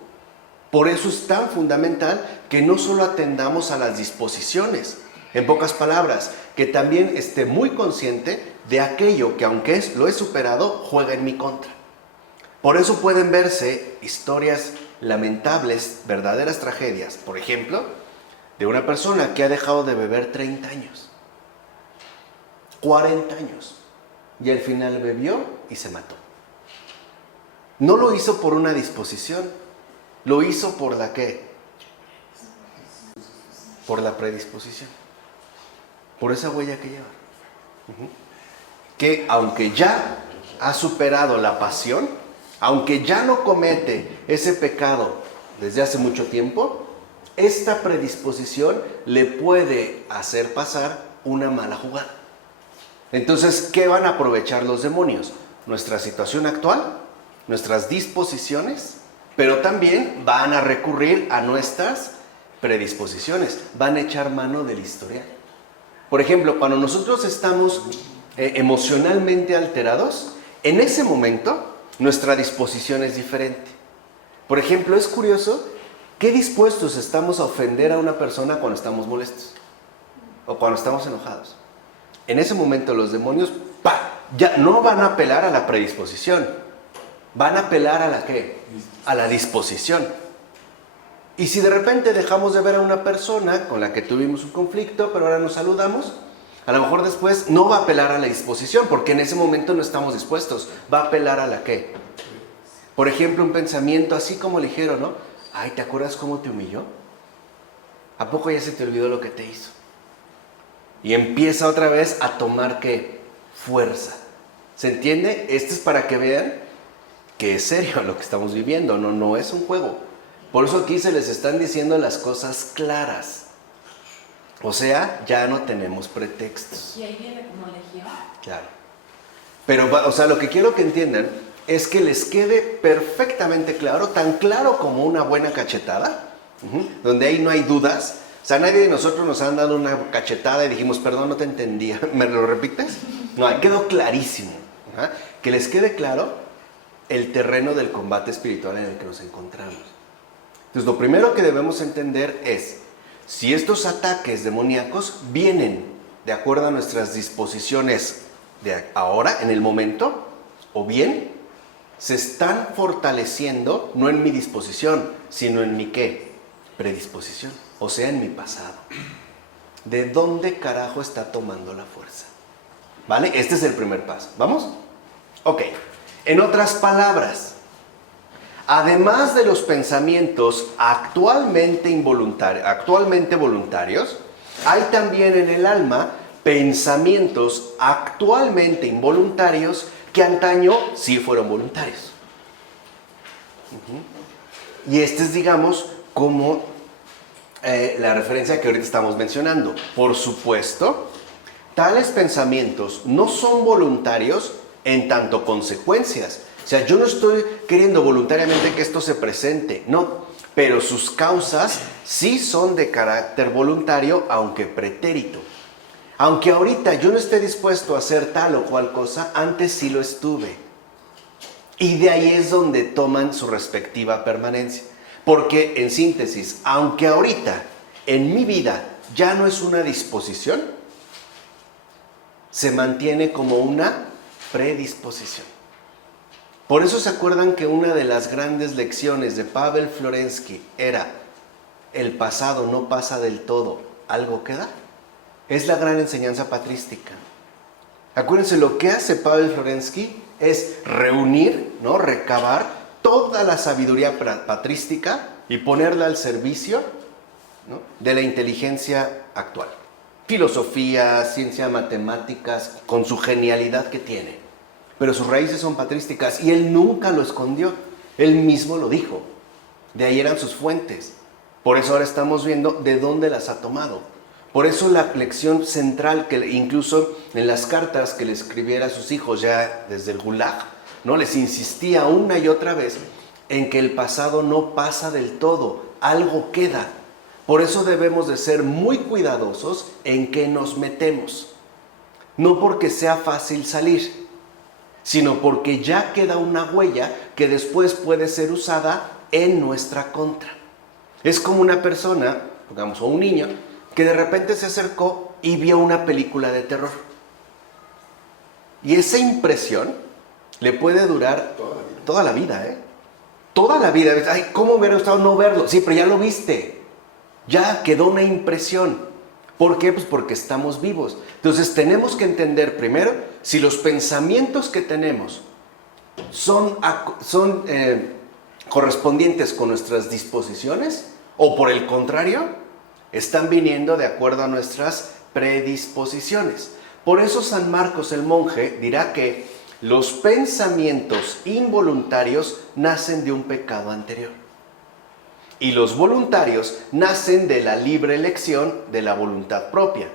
Por eso es tan fundamental que no solo atendamos a las disposiciones, en pocas palabras, que también esté muy consciente de aquello que, aunque lo he superado, juega en mi contra. Por eso pueden verse historias lamentables, verdaderas tragedias. Por ejemplo, de una persona que ha dejado de beber 30 años, 40 años, y al final bebió y se mató. No lo hizo por una disposición, lo hizo por la ¿qué? Por la predisposición, por esa huella que lleva. Que aunque ya ha superado la pasión, aunque ya no comete ese pecado desde hace mucho tiempo, esta predisposición le puede hacer pasar una mala jugada. Entonces, ¿qué van a aprovechar los demonios? Nuestra situación actual, nuestras disposiciones, pero también van a recurrir a nuestras predisposiciones, van a echar mano del historial. Por ejemplo, cuando nosotros estamos emocionalmente alterados, en ese momento nuestra disposición es diferente. Por ejemplo, es curioso qué dispuestos estamos a ofender a una persona cuando estamos molestos o cuando estamos enojados. En ese momento los demonios ya no van a apelar a la predisposición, van a apelar a la ¿qué? A la disposición. Y si de repente dejamos de ver a una persona con la que tuvimos un conflicto, pero ahora nos saludamos, a lo mejor después no va a apelar a la disposición, porque en ese momento no estamos dispuestos. Va a apelar a la ¿qué? Por ejemplo, un pensamiento así como ligero, ¿no? Ay, ¿te acuerdas cómo te humilló? ¿A poco ya se te olvidó lo que te hizo? Y empieza otra vez a tomar ¿qué? Fuerza. ¿Se entiende? Esto es para que vean que es serio lo que estamos viviendo, no es un juego. Por eso aquí se les están diciendo las cosas claras. O sea, ya no tenemos pretextos. ¿Y ahí viene como legión? Claro. Pero, o sea, lo que quiero que entiendan es que les quede perfectamente claro, tan claro como una buena cachetada, donde ahí no hay dudas. O sea, nadie de nosotros nos han dado una cachetada y dijimos, perdón, no te entendía. ¿Me lo repites? No, ahí quedó clarísimo. Que les quede claro el terreno del combate espiritual en el que nos encontramos. Entonces, lo primero que debemos entender es, si estos ataques demoníacos vienen de acuerdo a nuestras disposiciones de ahora, en el momento, o bien se están fortaleciendo, no en mi disposición, sino en mi ¿qué? Predisposición, o sea, en mi pasado. ¿De dónde carajo está tomando la fuerza? ¿Vale? Este es el primer paso. ¿Vamos? Ok. En otras palabras, además de los pensamientos actualmente voluntarios, hay también en el alma pensamientos actualmente involuntarios que antaño sí fueron voluntarios. Y este es, digamos, como la referencia que ahorita estamos mencionando. Por supuesto, tales pensamientos no son voluntarios en tanto consecuencias. O sea, yo no estoy queriendo voluntariamente que esto se presente, no. Pero sus causas sí son de carácter voluntario, aunque pretérito. Aunque ahorita yo no esté dispuesto a hacer tal o cual cosa, antes sí lo estuve. Y de ahí es donde toman su respectiva permanencia. Porque, en síntesis, aunque ahorita en mi vida ya no es una disposición, se mantiene como una predisposición. Por eso se acuerdan que una de las grandes lecciones de Pavel Florensky era: el pasado no pasa del todo, algo queda. Es la gran enseñanza patrística. Acuérdense, lo que hace Pavel Florensky es reunir, ¿no? Recabar toda la sabiduría patrística y ponerla al servicio, ¿no? De la inteligencia actual. Filosofía, ciencia, matemáticas, con su genialidad que tiene. Pero sus raíces son patrísticas y él nunca lo escondió. Él mismo lo dijo. De ahí eran sus fuentes. Por eso ahora estamos viendo de dónde las ha tomado. Por eso la lección central, que incluso en las cartas que le escribiera a sus hijos ya desde el Gulag, ¿no? Les insistía una y otra vez en que el pasado no pasa del todo, algo queda. Por eso debemos de ser muy cuidadosos en qué nos metemos. No porque sea fácil salir, sino porque ya queda una huella que después puede ser usada en nuestra contra. Es como una persona, digamos, o un niño, que de repente se acercó y vio una película de terror. Y esa impresión le puede durar toda la vida, ¿eh? Toda la vida. Ay, ¿cómo hubiera gustado no verlo? Sí, pero ya lo viste. Ya quedó una impresión. ¿Por qué? Pues porque estamos vivos. Entonces tenemos que entender primero si los pensamientos que tenemos son correspondientes con nuestras disposiciones o por el contrario, están viniendo de acuerdo a nuestras predisposiciones. Por eso San Marcos el monje dirá que los pensamientos involuntarios nacen de un pecado anterior. Y los voluntarios nacen de la libre elección de la voluntad propia.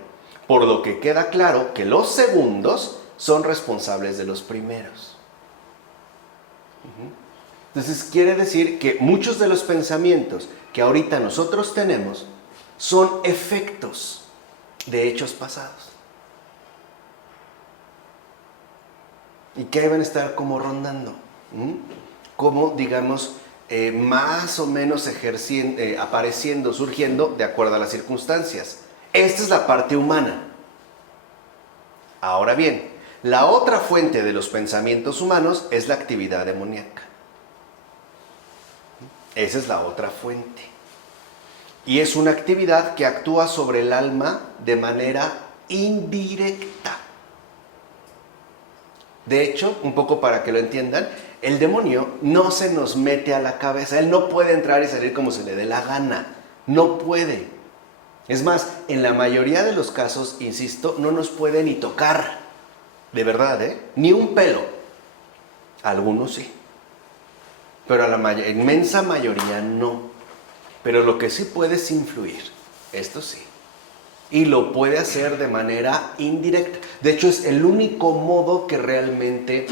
Por lo que queda claro que los segundos son responsables de los primeros. Entonces quiere decir que muchos de los pensamientos que ahorita nosotros tenemos son efectos de hechos pasados. Y que ahí van a estar como rondando. Como, digamos, más o menos apareciendo, surgiendo de acuerdo a las circunstancias. Esta es la parte humana. Ahora bien, la otra fuente de los pensamientos humanos es la actividad demoníaca. Esa es la otra fuente. Y es una actividad que actúa sobre el alma de manera indirecta. De hecho, un poco para que lo entiendan, el demonio no se nos mete a la cabeza. Él no puede entrar y salir como se le dé la gana. No puede. Es más, en la mayoría de los casos, insisto, no nos puede ni tocar. De verdad, ¿eh? Ni un pelo. Algunos sí. Pero a la inmensa mayoría no. Pero lo que sí puede es influir. Esto sí. Y lo puede hacer de manera indirecta. De hecho, es el único modo que realmente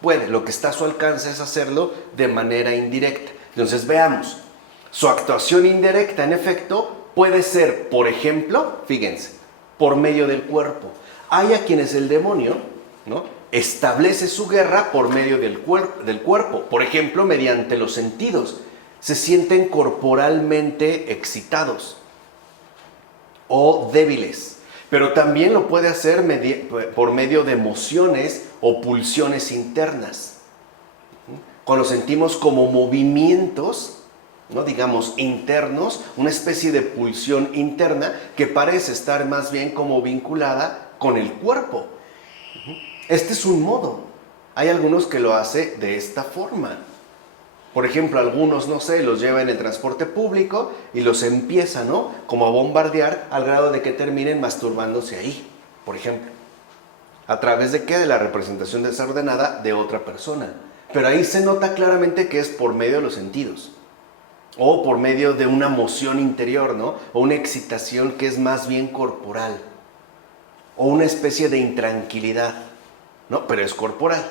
puede. Lo que está a su alcance es hacerlo de manera indirecta. Entonces veamos. Su actuación indirecta, en efecto, puede ser, por ejemplo, fíjense, por medio del cuerpo. Hay a quienes el demonio, ¿no?, establece su guerra por medio del cuerpo. Por ejemplo, mediante los sentidos. Se sienten corporalmente excitados o débiles. Pero también lo puede hacer por medio de emociones o pulsiones internas. Cuando sentimos como movimientos, ¿no?, digamos, internos, una especie de pulsión interna que parece estar más bien como vinculada con el cuerpo. Este es un modo. Hay algunos que lo hacen de esta forma. Por ejemplo, algunos, no sé, los llevan en el transporte público y los empiezan, ¿no?, como a bombardear al grado de que terminen masturbándose ahí, por ejemplo. ¿A través de qué? De la representación desordenada de otra persona. Pero ahí se nota claramente que es por medio de los sentidos. O por medio de una emoción interior, ¿no? O una excitación que es más bien corporal. O una especie de intranquilidad, ¿no? Pero es corporal.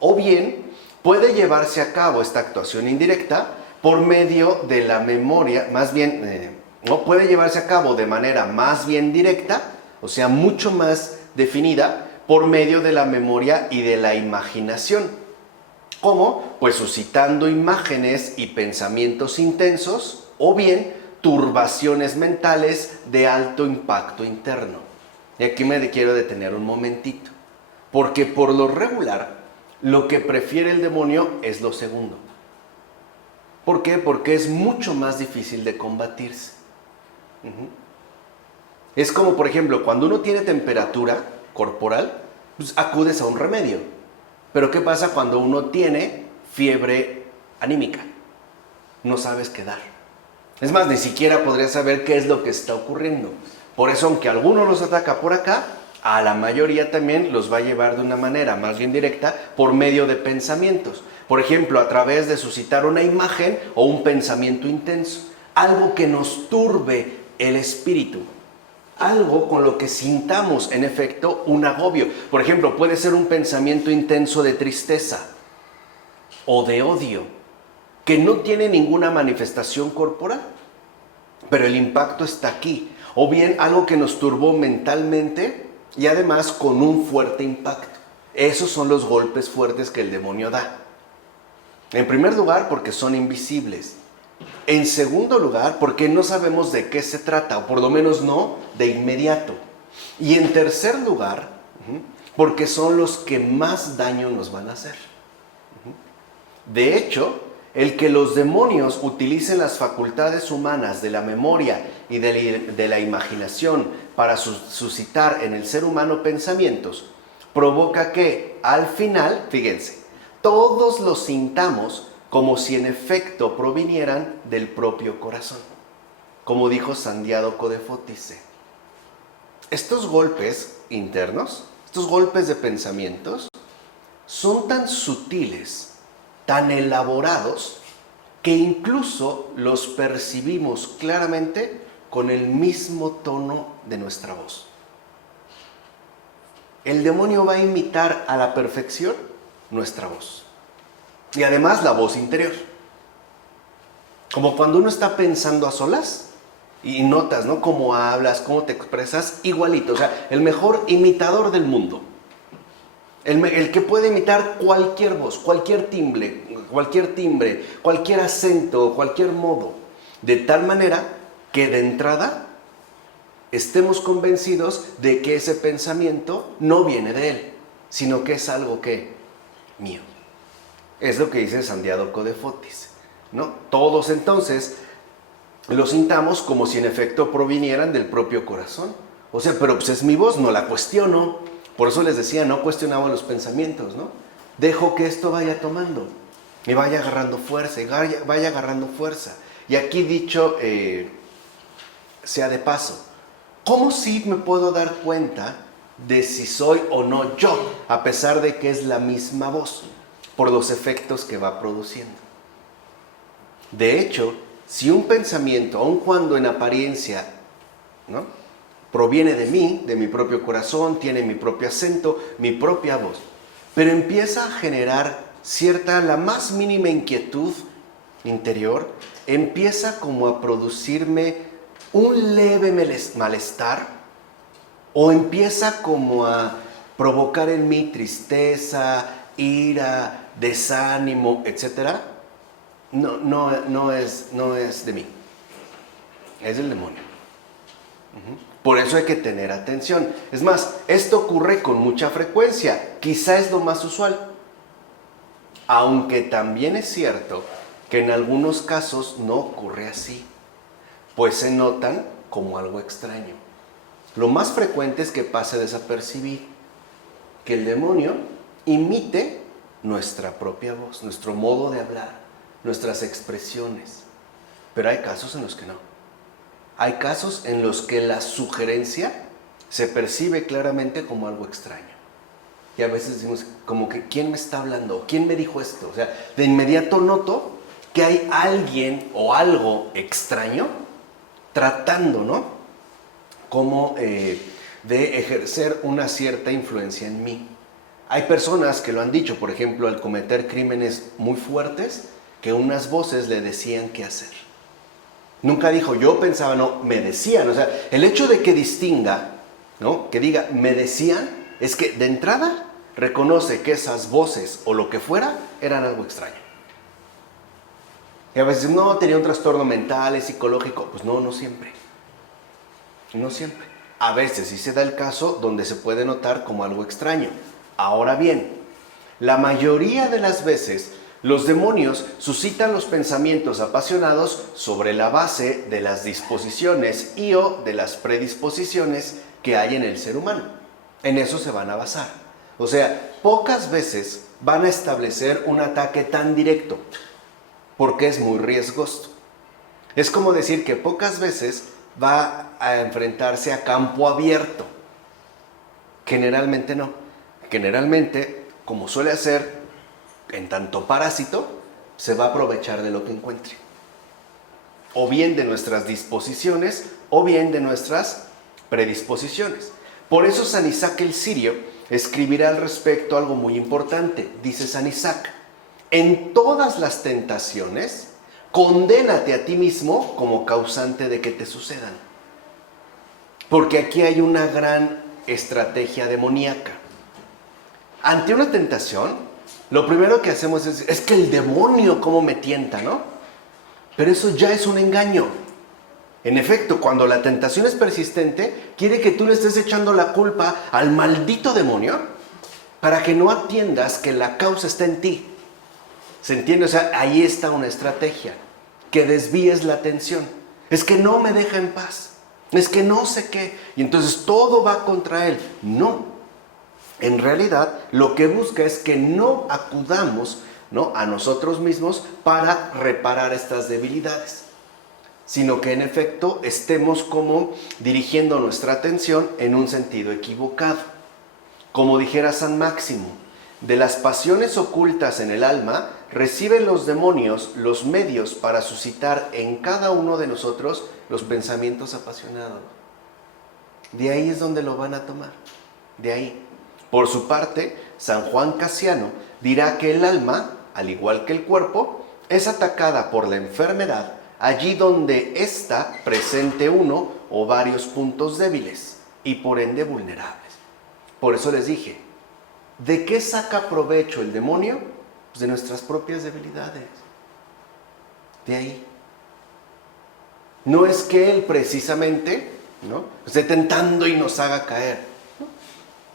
O bien puede llevarse a cabo esta actuación indirecta por medio de la memoria, más bien, no puede llevarse a cabo de manera más bien directa, o sea, mucho más definida, por medio de la memoria y de la imaginación. ¿Cómo? Pues suscitando imágenes y pensamientos intensos, o bien turbaciones mentales de alto impacto interno. Y aquí me quiero detener un momentito, porque por lo regular, lo que prefiere el demonio es lo segundo. ¿Por qué? Porque es mucho más difícil de combatirse. Es como, por ejemplo, cuando uno tiene temperatura corporal, pues acudes a un remedio. Pero ¿qué pasa cuando uno tiene fiebre anímica? No sabes qué dar. Es más, ni siquiera podrías saber qué es lo que está ocurriendo. Por eso, aunque a algunos los ataca por acá, a la mayoría también los va a llevar de una manera más bien directa por medio de pensamientos. Por ejemplo, a través de suscitar una imagen o un pensamiento intenso. Algo que nos turbe el espíritu. Algo con lo que sintamos, en efecto, un agobio. Por ejemplo, puede ser un pensamiento intenso de tristeza o de odio, que no tiene ninguna manifestación corporal, pero el impacto está aquí. O bien algo que nos turbó mentalmente y además con un fuerte impacto. Esos son los golpes fuertes que el demonio da. En primer lugar, porque son invisibles. En segundo lugar, porque no sabemos de qué se trata, o por lo menos no de inmediato. Y en tercer lugar, porque son los que más daño nos van a hacer. De hecho, el que los demonios utilicen las facultades humanas de la memoria y de la imaginación para suscitar en el ser humano pensamientos, provoca que al final, fíjense, todos los sintamos como si en efecto provinieran del propio corazón. Como dijo San Diádoco de Fótice, estos golpes internos, estos golpes de pensamientos, son tan sutiles, tan elaborados, que incluso los percibimos claramente con el mismo tono de nuestra voz. El demonio va a imitar a la perfección nuestra voz. Y además la voz interior. Como cuando uno está pensando a solas y notas, ¿no? Cómo hablas, cómo te expresas, igualito. O sea, el mejor imitador del mundo. El que puede imitar cualquier voz, cualquier timbre, cualquier acento, cualquier modo. De tal manera que de entrada estemos convencidos de que ese pensamiento no viene de él, sino que es algo que mío. Es lo que dice San Diádoco de Fótice, ¿no? Todos entonces lo sintamos como si en efecto provinieran del propio corazón. O sea, pero pues es mi voz, no la cuestiono. Por eso les decía, no cuestionaba los pensamientos, ¿no? Dejo que esto vaya tomando y vaya agarrando fuerza, y vaya agarrando fuerza. Y aquí dicho sea de paso, ¿cómo sí me puedo dar cuenta de si soy o no yo, a pesar de que es la misma voz? Por los efectos que va produciendo. De hecho, si un pensamiento, aun cuando en apariencia, ¿no?, proviene de mí, de mi propio corazón, tiene mi propio acento, mi propia voz, pero empieza a generar la más mínima inquietud interior, empieza como a producirme un leve malestar, o empieza como a provocar en mí tristeza, ira, desánimo, etc., no es de mí, es del demonio. Por eso hay que tener atención. Es más, esto ocurre con mucha frecuencia, quizá es lo más usual, aunque también es cierto que en algunos casos no ocurre así, pues se notan como algo extraño. Lo más frecuente es que pase desapercibido, que el demonio imite nuestra propia voz, nuestro modo de hablar, nuestras expresiones. Pero hay casos en los que no. Hay casos en los que la sugerencia se percibe claramente como algo extraño. Y a veces decimos, como que, ¿quién me está hablando? ¿Quién me dijo esto? O sea, de inmediato noto que hay alguien o algo extraño tratando, ¿no?, como de ejercer una cierta influencia en mí. Hay personas que lo han dicho, por ejemplo, al cometer crímenes muy fuertes, que unas voces le decían qué hacer. Nunca dijo, yo pensaba, no, me decían. O sea, el hecho de que distinga, ¿no?, que diga, me decían, es que de entrada reconoce que esas voces o lo que fuera eran algo extraño. Y a veces, no, tenía un trastorno mental, es psicológico. Pues no, no siempre. No siempre. A veces sí se da el caso donde se puede notar como algo extraño. Ahora bien, la mayoría de las veces los demonios suscitan los pensamientos apasionados sobre la base de las disposiciones y o de las predisposiciones que hay en el ser humano. En eso se van a basar. O sea, pocas veces van a establecer un ataque tan directo, porque es muy riesgoso. Es como decir que pocas veces va a enfrentarse a campo abierto. Generalmente no. Generalmente, como suele hacer, en tanto parásito, se va a aprovechar de lo que encuentre. O bien de nuestras disposiciones, o bien de nuestras predisposiciones. Por eso San Isaac el Sirio escribirá al respecto algo muy importante. Dice San Isaac, en todas las tentaciones, condénate a ti mismo como causante de que te sucedan. Porque aquí hay una gran estrategia demoníaca. ante una tentación, lo primero que hacemos es que el demonio cómo me tienta, ¿no? Pero eso ya es un engaño. En efecto, cuando la tentación es persistente, quiere que tú le estés echando la culpa al maldito demonio para que no atiendas que la causa está en ti. ¿Se entiende? O sea, ahí está una estrategia, que desvíes la atención. Es que no me deja en paz, es que no sé qué, y entonces todo va contra él. No, en realidad lo que busca es que no acudamos, ¿no?, a nosotros mismos para reparar estas debilidades, sino que en efecto estemos como dirigiendo nuestra atención en un sentido equivocado. Como dijera San Máximo, de las pasiones ocultas en el alma reciben los demonios los medios para suscitar en cada uno de nosotros los pensamientos apasionados. De ahí es donde lo van a tomar, de ahí. Por su parte, San Juan Casiano dirá que el alma, al igual que el cuerpo, es atacada por la enfermedad allí donde ésta presente uno o varios puntos débiles y por ende vulnerables. Por eso les dije, ¿de qué saca provecho el demonio? Pues de nuestras propias debilidades. De ahí. No es que él precisamente, ¿no?, esté tentando y nos haga caer. ¿No?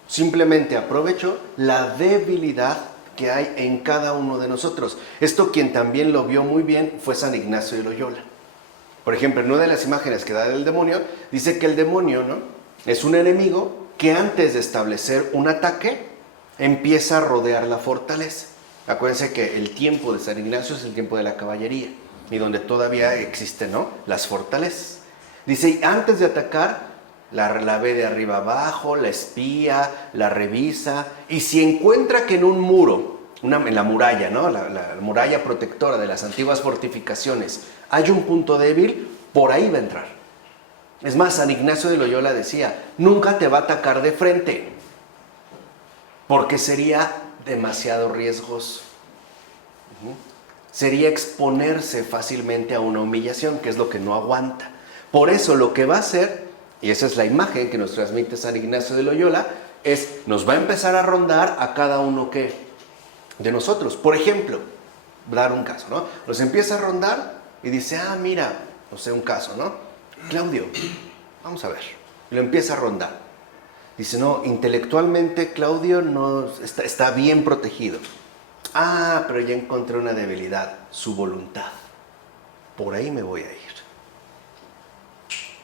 Simplemente aprovechó la debilidad que hay en cada uno de nosotros. Esto quien también lo vio muy bien fue San Ignacio de Loyola. Por ejemplo, en una de las imágenes que da del demonio, dice que el demonio, ¿no?, es un enemigo que antes de establecer un ataque, empieza a rodear la fortaleza. Acuérdense que el tiempo de San Ignacio es el tiempo de la caballería, y donde todavía existen, ¿no?, las fortalezas. Dice, y antes de atacar, la ve de arriba abajo, la espía, la revisa, y si encuentra que en un muro, en la muralla, ¿no?, la muralla protectora de las antiguas fortificaciones, hay un punto débil, por ahí va a entrar. Es más, San Ignacio de Loyola decía, nunca te va a atacar de frente, porque sería demasiado riesgoso. Sería exponerse fácilmente a una humillación, que es lo que no aguanta. Por eso lo que va a hacer, y esa es la imagen que nos transmite San Ignacio de Loyola, nos va a empezar a rondar a cada uno de nosotros. Por ejemplo, dar un caso, ¿no? Nos empieza a rondar y dice, mira, no sé, un caso, ¿no? Claudio, vamos a ver. Y lo empieza a rondar. Dice, no, intelectualmente Claudio no está bien protegido. Pero ya encontré una debilidad, su voluntad. Por ahí me voy a ir.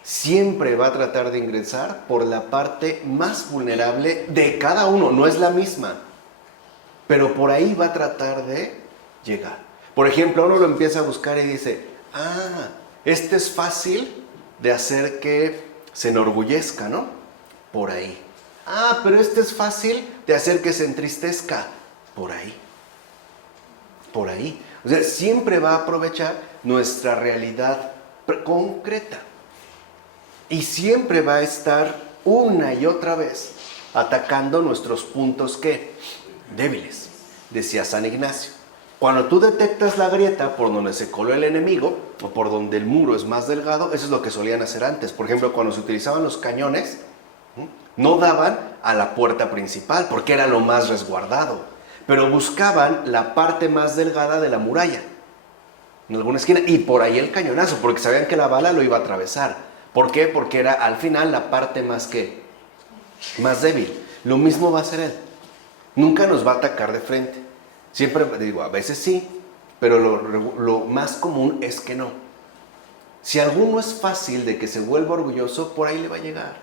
Siempre va a tratar de ingresar por la parte más vulnerable de cada uno, no es la misma. Pero por ahí va a tratar de llegar. Por ejemplo, uno lo empieza a buscar y dice, este es fácil de hacer que se enorgullezca, ¿no? Por ahí. Pero este es fácil de hacer que se entristezca. Por ahí. Por ahí. O sea, siempre va a aprovechar nuestra realidad concreta. Y siempre va a estar una y otra vez atacando nuestros puntos, ¿qué? Débiles. Decía San Ignacio. Cuando tú detectas la grieta por donde se coló el enemigo, o por donde el muro es más delgado, eso es lo que solían hacer antes. Por ejemplo, cuando se utilizaban los cañones, no daban a la puerta principal, porque era lo más resguardado, pero buscaban la parte más delgada de la muralla, en alguna esquina, y por ahí el cañonazo, porque sabían que la bala lo iba a atravesar. ¿Por qué? Porque era al final la parte más débil. Lo mismo va a hacer él. Nunca nos va a atacar de frente. Siempre digo, a veces sí, pero lo más común es que no. Si alguno es fácil de que se vuelva orgulloso, por ahí le va a llegar.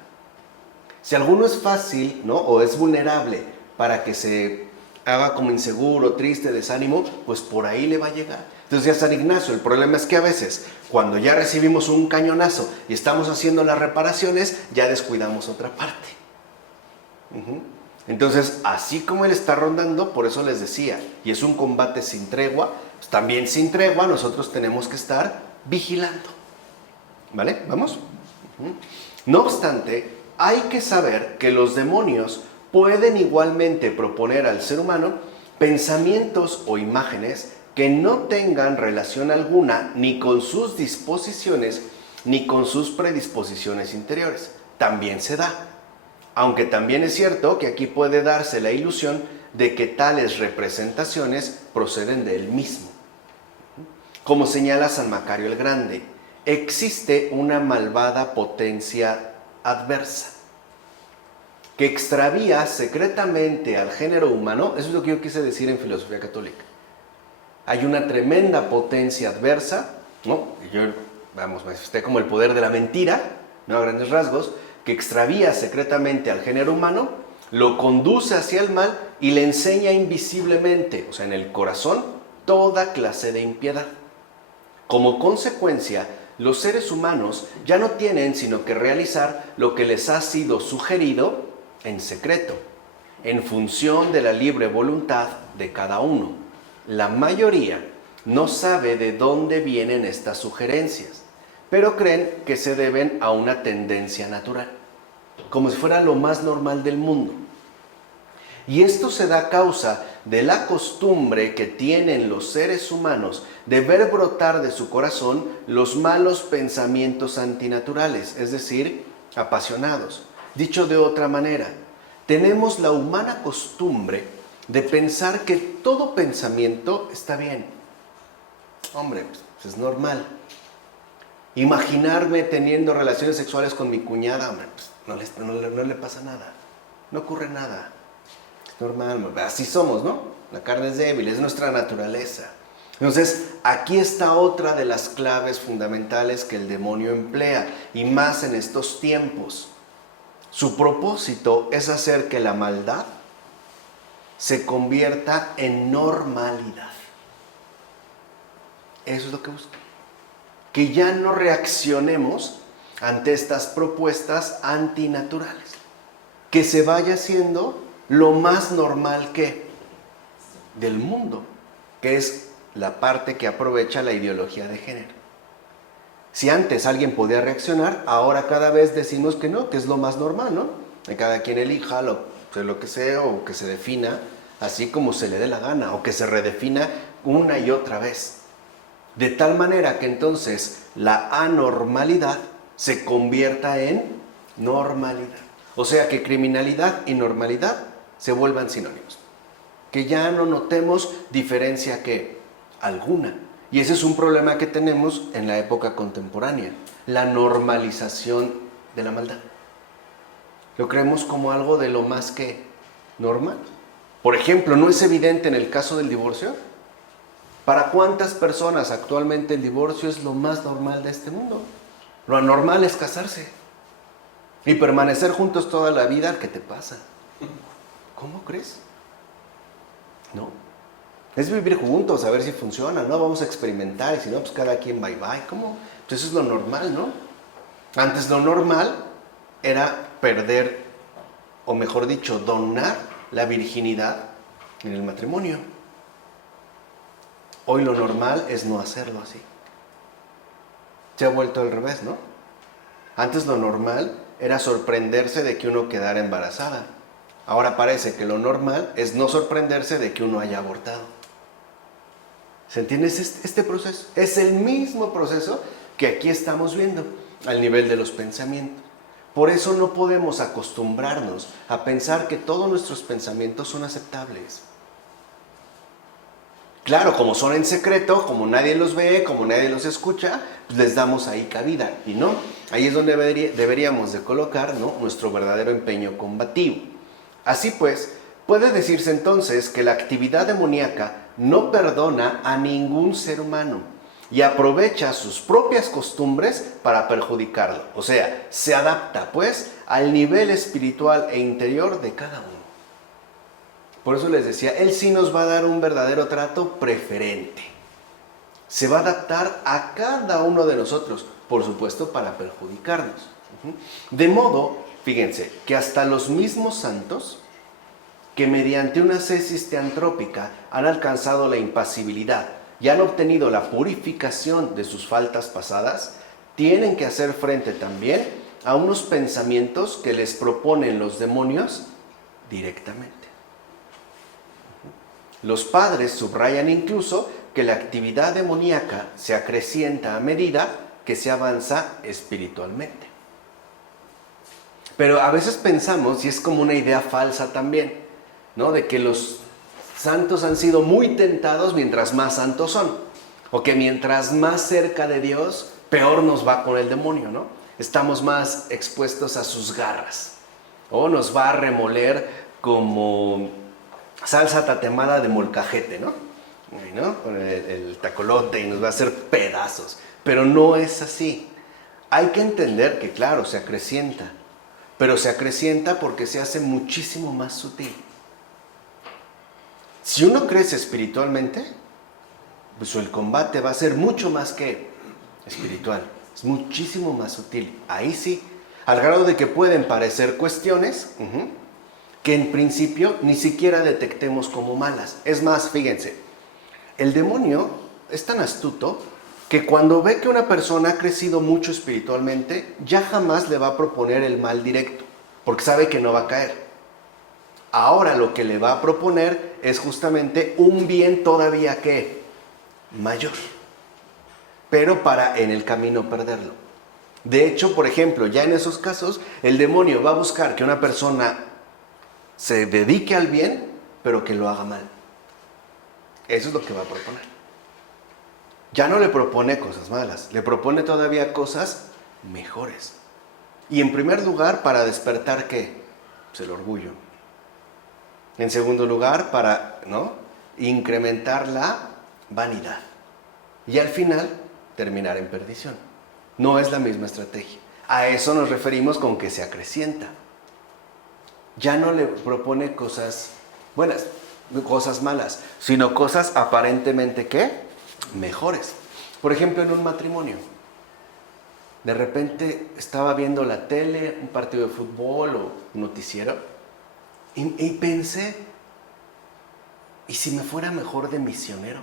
Si alguno es fácil, ¿no?, o es vulnerable para que se haga como inseguro, triste, desánimo, pues por ahí le va a llegar. Entonces ya San Ignacio, el problema es que a veces, cuando ya recibimos un cañonazo y estamos haciendo las reparaciones, ya descuidamos otra parte. Entonces, así como él está rondando, por eso les decía, y es un combate sin tregua, pues también sin tregua nosotros tenemos que estar vigilando. ¿Vale? ¿Vamos? No obstante, hay que saber que los demonios pueden igualmente proponer al ser humano pensamientos o imágenes que no tengan relación alguna ni con sus disposiciones ni con sus predisposiciones interiores. También se da. Aunque también es cierto que aquí puede darse la ilusión de que tales representaciones proceden de él mismo. Como señala San Macario el Grande, existe una malvada potencia adversa que extravía secretamente al género humano. Eso es lo que yo quise decir en filosofía católica. Hay una tremenda potencia adversa, ¿no? Yo, manifesté como el poder de la mentira, ¿no? A grandes rasgos, que extravía secretamente al género humano, lo conduce hacia el mal y le enseña invisiblemente, o sea, en el corazón, toda clase de impiedad. Como consecuencia, los seres humanos ya no tienen sino que realizar lo que les ha sido sugerido en secreto, en función de la libre voluntad de cada uno. La mayoría no sabe de dónde vienen estas sugerencias, pero creen que se deben a una tendencia natural, como si fuera lo más normal del mundo. Y esto se da a causa de la costumbre que tienen los seres humanos de ver brotar de su corazón los malos pensamientos antinaturales, es decir, apasionados. Dicho de otra manera, tenemos la humana costumbre de pensar que todo pensamiento está bien. Hombre, pues es normal. Imaginarme teniendo relaciones sexuales con mi cuñada, hombre, pues no le pasa nada, no ocurre nada. Es normal, así somos, ¿no? La carne es débil, es nuestra naturaleza. Entonces, aquí está otra de las claves fundamentales que el demonio emplea, y más en estos tiempos. Su propósito es hacer que la maldad se convierta en normalidad. Eso es lo que busca. Que ya no reaccionemos ante estas propuestas antinaturales. Que se vaya haciendo lo más normal del mundo, que es la parte que aprovecha la ideología de género. Si antes alguien podía reaccionar, ahora cada vez decimos que no, que es lo más normal, ¿no? Que cada quien elija lo que sea, o que se defina así como se le dé la gana, o que se redefina una y otra vez. De tal manera que entonces la anormalidad se convierta en normalidad. O sea, que criminalidad y normalidad se vuelvan sinónimos. Que ya no notemos diferencia alguna. Y ese es un problema que tenemos en la época contemporánea, la normalización de la maldad. Lo creemos como algo de lo más que normal. Por ejemplo, ¿no es evidente en el caso del divorcio? ¿Para cuántas personas actualmente el divorcio es lo más normal de este mundo? Lo anormal es casarse y permanecer juntos toda la vida. ¿Qué te pasa? ¿Cómo crees? No. Es vivir juntos, a ver si funciona, ¿no? Vamos a experimentar, y si no, pues cada quien bye bye. ¿Cómo? Pues eso es lo normal, ¿no? Antes lo normal era perder, o mejor dicho, donar la virginidad en el matrimonio. Hoy lo normal es no hacerlo así. Se ha vuelto al revés, ¿no? Antes lo normal era sorprenderse de que uno quedara embarazada. Ahora parece que lo normal es no sorprenderse de que uno haya abortado. ¿Se entiende este proceso? Es el mismo proceso que aquí estamos viendo al nivel de los pensamientos. Por eso no podemos acostumbrarnos a pensar que todos nuestros pensamientos son aceptables. Claro, como son en secreto, como nadie los ve, como nadie los escucha, pues les damos ahí cabida. Y no, ahí es donde deberíamos de colocar, ¿no?, nuestro verdadero empeño combativo. Así pues, puede decirse entonces que la actividad demoníaca no perdona a ningún ser humano y aprovecha sus propias costumbres para perjudicarlo. O sea, se adapta pues al nivel espiritual e interior de cada uno. Por eso les decía, Él sí nos va a dar un verdadero trato preferente. Se va a adaptar a cada uno de nosotros, por supuesto, para perjudicarnos. De modo, fíjense, que hasta los mismos santos, que mediante una ascesis teantrópica han alcanzado la impasibilidad y han obtenido la purificación de sus faltas pasadas, tienen que hacer frente también a unos pensamientos que les proponen los demonios directamente. Los padres subrayan incluso que la actividad demoníaca se acrecienta a medida que se avanza espiritualmente. Pero a veces pensamos, y es como una idea falsa también, ¿no? De que los santos han sido muy tentados mientras más santos son. O que mientras más cerca de Dios, peor nos va con el demonio, ¿no? Estamos más expuestos a sus garras. O nos va a remoler como salsa tatemada de molcajete, ¿no? Con el tacolote y nos va a hacer pedazos. Pero no es así. Hay que entender que, claro, se acrecienta. Pero se acrecienta porque se hace muchísimo más sutil. Si uno crece espiritualmente, pues el combate va a ser mucho más que espiritual. Es muchísimo más sutil. Ahí sí, al grado de que pueden parecer cuestiones que en principio ni siquiera detectemos como malas. Es más, fíjense, el demonio es tan astuto que cuando ve que una persona ha crecido mucho espiritualmente, ya jamás le va a proponer el mal directo, porque sabe que no va a caer. Ahora lo que le va a proponer es justamente un bien todavía que mayor, pero para en el camino perderlo. De hecho, por ejemplo, ya en esos casos, el demonio va a buscar que una persona se dedique al bien, pero que lo haga mal. Eso es lo que va a proponer. Ya no le propone cosas malas, le propone todavía cosas mejores. Y en primer lugar, para despertar ¿qué? Pues el orgullo. En segundo lugar, para incrementar la vanidad. Y al final, terminar en perdición. No es la misma estrategia. A eso nos referimos con que se acrecienta. Ya no le propone cosas buenas, cosas malas, sino cosas aparentemente ¿qué? Mejores. Por ejemplo, en un matrimonio. De repente estaba viendo la tele, un partido de fútbol o un noticiero, y pensé, ¿y si me fuera mejor de misionero?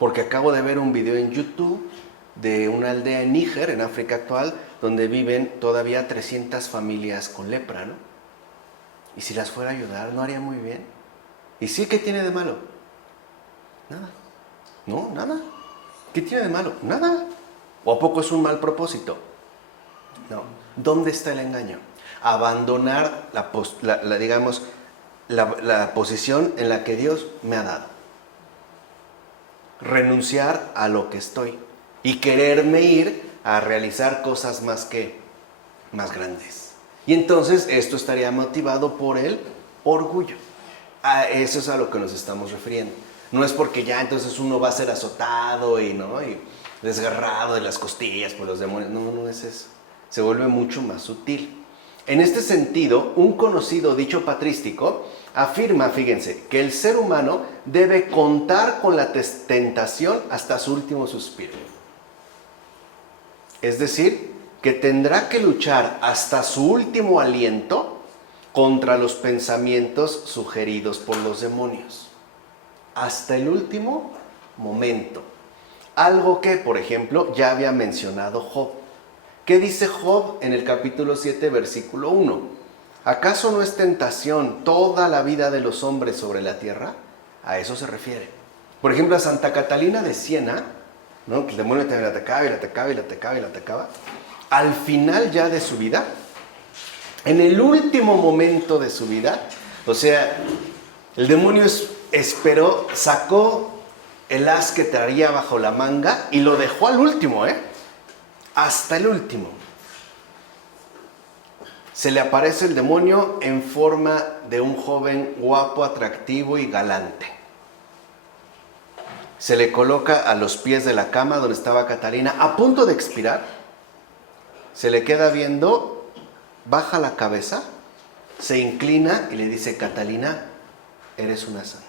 Porque acabo de ver un video en YouTube de una aldea en Níger, en África actual, donde viven todavía 300 familias con lepra, ¿no? Y si las fuera a ayudar, ¿no haría muy bien? ¿Y sí, qué tiene de malo? Nada. No, nada. ¿Qué tiene de malo? Nada. ¿O a poco es un mal propósito? No. ¿Dónde está el engaño? Abandonar la posición en la que Dios me ha dado. Renunciar a lo que estoy y quererme ir a realizar cosas más grandes. Y entonces esto estaría motivado por el orgullo. A eso es a lo que nos estamos refiriendo. No es porque ya entonces uno va a ser azotado y desgarrado de las costillas por los demonios. No es eso. Se vuelve mucho más sutil. En este sentido, un conocido dicho patrístico afirma, fíjense, que el ser humano debe contar con la tentación hasta su último suspiro. Es decir, que tendrá que luchar hasta su último aliento contra los pensamientos sugeridos por los demonios. Hasta el último momento. Algo que, por ejemplo, ya había mencionado Job. ¿Qué dice Job en el capítulo 7, versículo 1? ¿Acaso no es tentación toda la vida de los hombres sobre la tierra? A eso se refiere. Por ejemplo, a Santa Catalina de Siena, ¿no? Que el demonio también la atacaba y la atacaba y la atacaba y la atacaba. Al final ya de su vida, en el último momento de su vida, o sea, el demonio esperó, sacó el as que traía bajo la manga y lo dejó al último, hasta el último. Se le aparece el demonio en forma de un joven guapo, atractivo y galante. Se le coloca a los pies de la cama donde estaba Catalina, a punto de expirar. Se le queda viendo, baja la cabeza, se inclina y le dice: Catalina, eres una santa.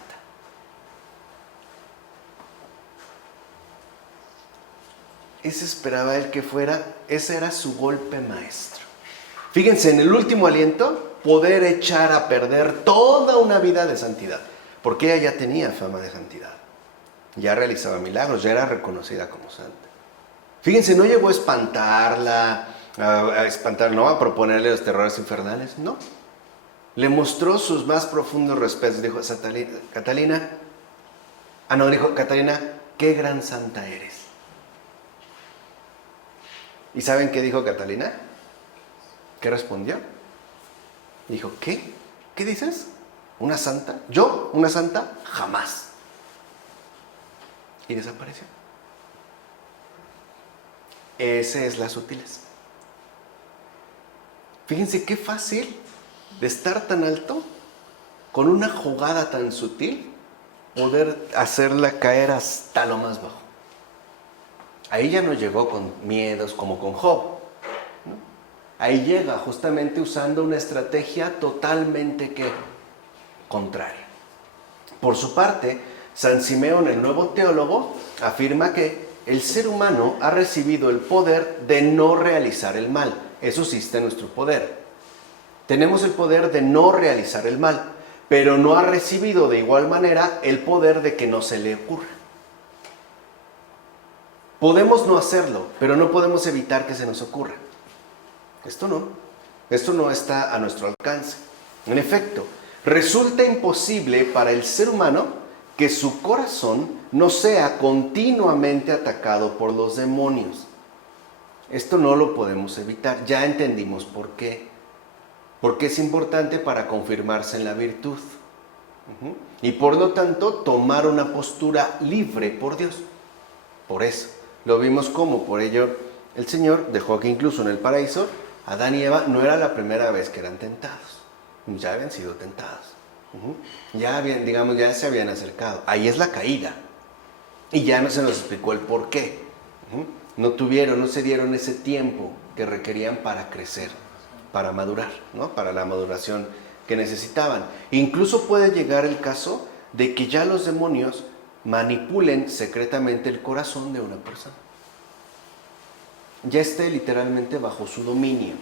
Ese esperaba él que fuera, ese era su golpe maestro. Fíjense, en el último aliento, poder echar a perder toda una vida de santidad, porque ella ya tenía fama de santidad, ya realizaba milagros, ya era reconocida como santa. Fíjense, no llegó a espantarla, a proponerle los terrores infernales, no. Le mostró sus más profundos respetos, dijo: Catalina, Catalina, qué gran santa eres. ¿Y saben qué dijo Catalina? ¿Qué respondió? Dijo: ¿qué? ¿Qué dices? ¿Una santa? ¿Yo? ¿Una santa? Jamás. Y desapareció. Esa es la sutileza. Fíjense qué fácil de estar tan alto, con una jugada tan sutil, poder hacerla caer hasta lo más bajo. Ahí ya no llegó con miedos como con Job, ¿no? Ahí llega justamente usando una estrategia totalmente contraria. Por su parte, San Simeón, el nuevo teólogo, afirma que el ser humano ha recibido el poder de no realizar el mal. Eso sí está en nuestro poder. Tenemos el poder de no realizar el mal, pero no ha recibido de igual manera el poder de que no se le ocurra. Podemos no hacerlo, pero no podemos evitar que se nos ocurra. Esto no está a nuestro alcance. En efecto, resulta imposible para el ser humano que su corazón no sea continuamente atacado por los demonios. Esto no lo podemos evitar. Ya entendimos por qué. Porque es importante para confirmarse en la virtud. Y por lo tanto, tomar una postura libre por Dios. Por eso, lo vimos como, por ello, el Señor dejó que incluso en el paraíso, Adán y Eva no era la primera vez que eran tentados. Ya habían sido tentados. Ya se habían acercado. Ahí es la caída. Y ya no se nos explicó el por qué. No se dieron ese tiempo que requerían para crecer, para madurar, ¿no? Para la maduración que necesitaban. Incluso puede llegar el caso de que ya los demonios manipulen secretamente el corazón de una persona. Ya esté literalmente bajo su dominio.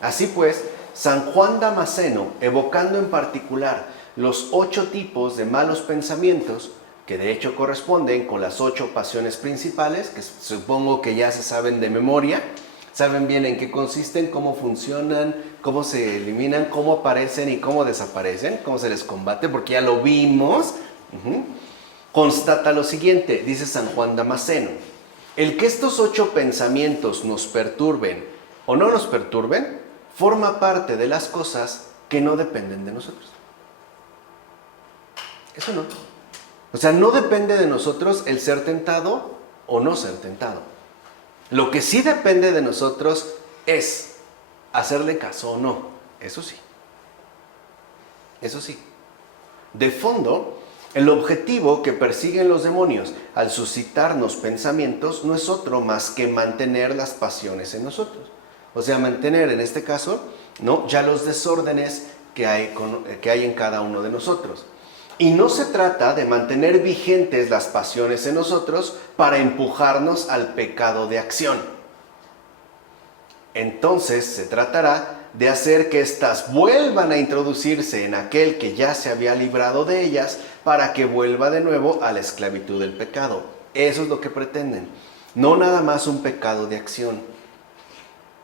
Así pues, San Juan Damasceno, evocando en particular los 8 tipos de malos pensamientos, que de hecho corresponden con las 8 pasiones principales, que supongo que ya se saben de memoria, saben bien en qué consisten, cómo funcionan, cómo se eliminan, cómo aparecen y cómo desaparecen, cómo se les combate, porque ya lo vimos. Constata lo siguiente, dice San Juan Damasceno: el que estos 8 pensamientos nos perturben o no nos perturben, forma parte de las cosas que no dependen de nosotros. Eso no. O sea, no depende de nosotros el ser tentado o no ser tentado. Lo que sí depende de nosotros es hacerle caso o no. Eso sí. Eso sí. De fondo, el objetivo que persiguen los demonios al suscitarnos pensamientos no es otro más que mantener las pasiones en nosotros. O sea, mantener en este caso, ¿no?, ya los desórdenes que hay en cada uno de nosotros. Y no se trata de mantener vigentes las pasiones en nosotros para empujarnos al pecado de acción. Entonces se tratará de hacer que éstas vuelvan a introducirse en aquel que ya se había librado de ellas para que vuelva de nuevo a la esclavitud del pecado. Eso es lo que pretenden. No nada más un pecado de acción,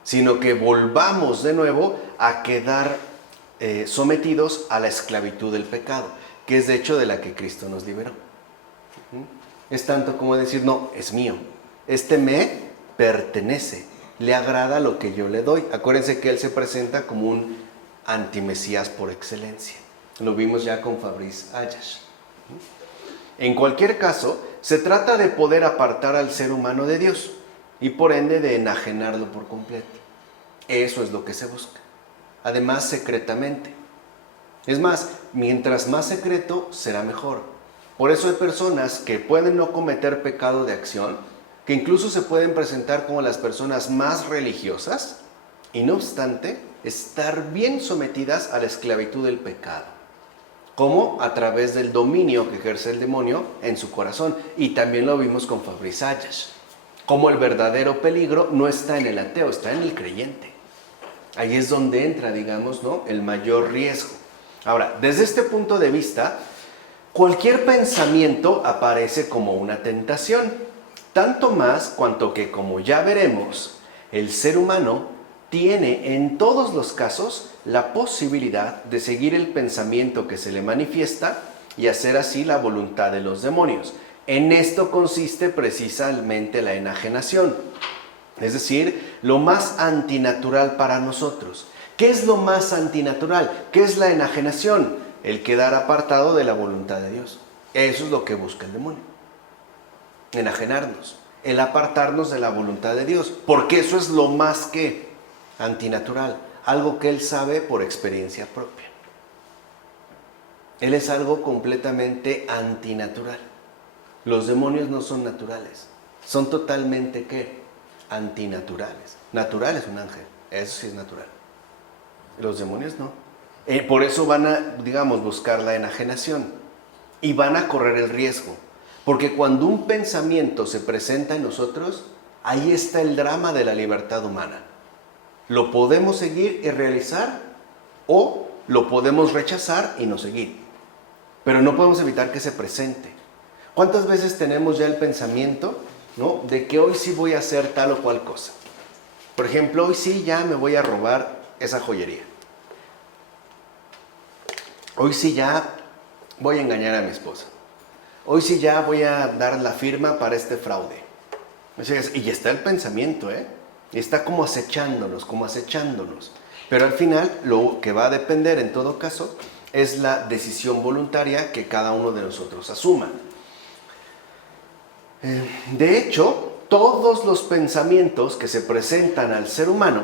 sino que volvamos de nuevo a quedar sometidos a la esclavitud del pecado, que es de hecho de la que Cristo nos liberó. Es tanto como decir, no, es mío, este me pertenece, le agrada lo que yo le doy. Acuérdense que Él se presenta como un antimesías por excelencia. Lo vimos ya con Fabrice Ayash. En cualquier caso, se trata de poder apartar al ser humano de Dios y por ende de enajenarlo por completo. Eso es lo que se busca. Además, secretamente. Es más, mientras más secreto, será mejor. Por eso hay personas que pueden no cometer pecado de acción, que incluso se pueden presentar como las personas más religiosas, y no obstante, estar bien sometidas a la esclavitud del pecado. Como a través del dominio que ejerce el demonio en su corazón. Y también lo vimos con Fabrice Ayash. Como el verdadero peligro no está en el ateo, está en el creyente. Ahí es donde entra, digamos, ¿no?, el mayor riesgo. Ahora, desde este punto de vista, cualquier pensamiento aparece como una tentación, tanto más cuanto que, como ya veremos, el ser humano tiene en todos los casos la posibilidad de seguir el pensamiento que se le manifiesta y hacer así la voluntad de los demonios. En esto consiste precisamente la enajenación, es decir, lo más antinatural para nosotros. ¿Qué es lo más antinatural? ¿Qué es la enajenación? el quedar apartado de la voluntad de Dios. Eso es lo que busca el demonio. Enajenarnos, el apartarnos de la voluntad de Dios, porque eso es lo más que antinatural, algo que él sabe por experiencia propia. Él es algo completamente antinatural. Los demonios no son naturales, son totalmente ¿qué? Antinaturales. Natural es un ángel, eso sí es natural. Los demonios no. Por eso van a, digamos, buscar la enajenación y van a correr el riesgo. Porque cuando un pensamiento se presenta en nosotros, ahí está el drama de la libertad humana. Lo podemos seguir y realizar, o lo podemos rechazar y no seguir. Pero no podemos evitar que se presente. ¿Cuántas veces tenemos ya el pensamiento, ¿no?, de que hoy sí voy a hacer tal o cual cosa? Por ejemplo, hoy sí ya me voy a robar esa joyería. Hoy sí ya voy a engañar a mi esposa. Hoy sí ya voy a dar la firma para este fraude. Y ya está el pensamiento, está como acechándonos. Pero al final, lo que va a depender en todo caso es la decisión voluntaria que cada uno de nosotros asuma. De hecho, todos los pensamientos que se presentan al ser humano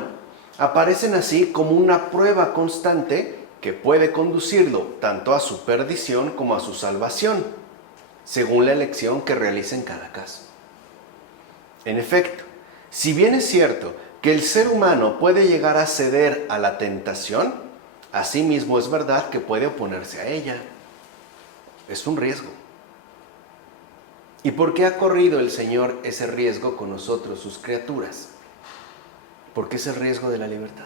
aparecen así como una prueba constante que puede conducirlo tanto a su perdición como a su salvación, según la elección que realice en cada caso. En efecto, si bien es cierto que el ser humano puede llegar a ceder a la tentación, asimismo es verdad que puede oponerse a ella. Es un riesgo. ¿Y por qué ha corrido el Señor ese riesgo con nosotros, sus criaturas? Porque es el riesgo de la libertad.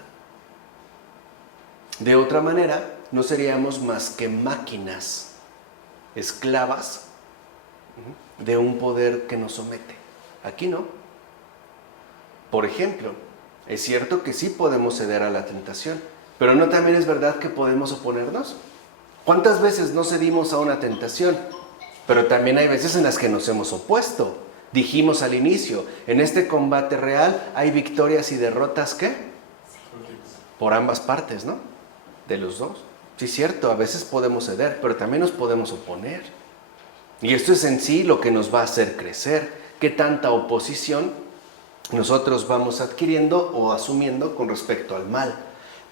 De otra manera, no seríamos más que máquinas, esclavas de un poder que nos somete. Aquí no. Por ejemplo, es cierto que sí podemos ceder a la tentación, pero ¿no también es verdad que podemos oponernos? ¿Cuántas veces no cedimos a una tentación? Pero también hay veces en las que nos hemos opuesto. Dijimos al inicio, en este combate real hay victorias y derrotas, ¿qué? Por ambas partes, ¿no? De los dos. Sí, es cierto, a veces podemos ceder, pero también nos podemos oponer. Y esto es en sí lo que nos va a hacer crecer. ¿Qué tanta oposición nosotros vamos adquiriendo o asumiendo con respecto al mal?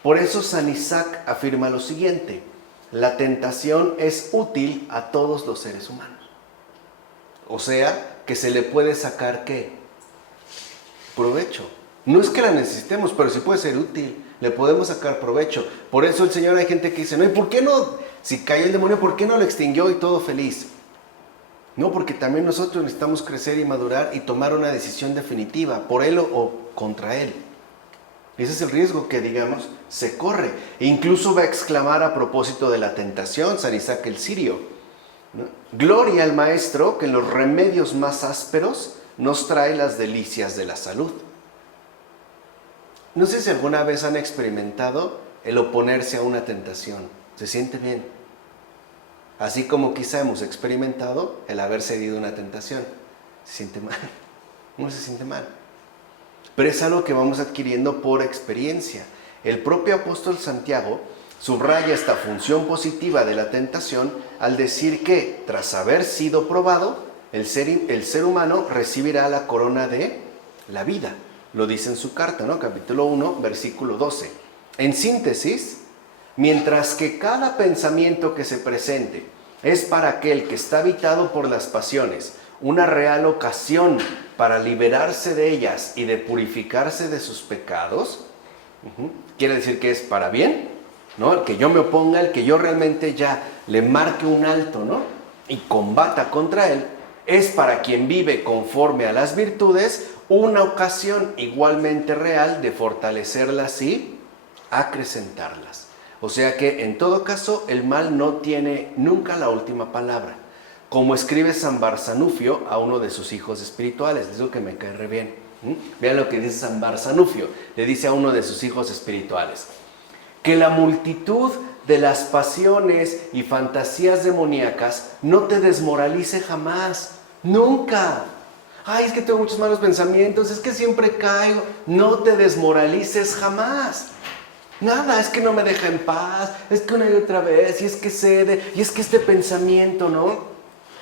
Por eso San Isaac afirma lo siguiente: la tentación es útil a todos los seres humanos. O sea, que se le puede sacar ¿qué? Provecho. No es que la necesitemos, pero sí puede ser útil. Le podemos sacar provecho. Por eso el Señor, hay gente que dice, no, ¿y por qué no? Si cayó el demonio, ¿por qué no lo extinguió y todo feliz? No, porque también nosotros necesitamos crecer y madurar y tomar una decisión definitiva, por él o contra él. Ese es el riesgo que, digamos, se corre. E incluso va a exclamar a propósito de la tentación, San Isaac el Sirio, ¿no? Gloria al Maestro que en los remedios más ásperos nos trae las delicias de la salud. No sé si alguna vez han experimentado el oponerse a una tentación. Se siente bien. Así como quizá hemos experimentado el haber cedido a una tentación. Se siente mal. No se siente mal. Pero es algo que vamos adquiriendo por experiencia. El propio apóstol Santiago subraya esta función positiva de la tentación al decir que, tras haber sido probado, el ser humano recibirá la corona de la vida. Lo dice en su carta, ¿no? Capítulo 1, versículo 12. En síntesis, mientras que cada pensamiento que se presente es para aquel que está habitado por las pasiones, una real ocasión para liberarse de ellas y de purificarse de sus pecados, quiere decir que es para bien, ¿no? El que yo me oponga, el que yo realmente ya le marque un alto, ¿no? Y combata contra él, es para quien vive conforme a las virtudes una ocasión igualmente real de fortalecerlas y acrecentarlas. O sea que en todo caso el mal no tiene nunca la última palabra. Como escribe San Barzanufio a uno de sus hijos espirituales, es lo que me cae re bien. Vean lo que dice San Barzanufio, le dice a uno de sus hijos espirituales: que la multitud de las pasiones y fantasías demoníacas no te desmoralice jamás, nunca. Ay, es que tengo muchos malos pensamientos, es que siempre caigo. No te desmoralices jamás. Nada, es que no me deja en paz, es que una y otra vez, y es que cede, y es que este pensamiento, ¿no?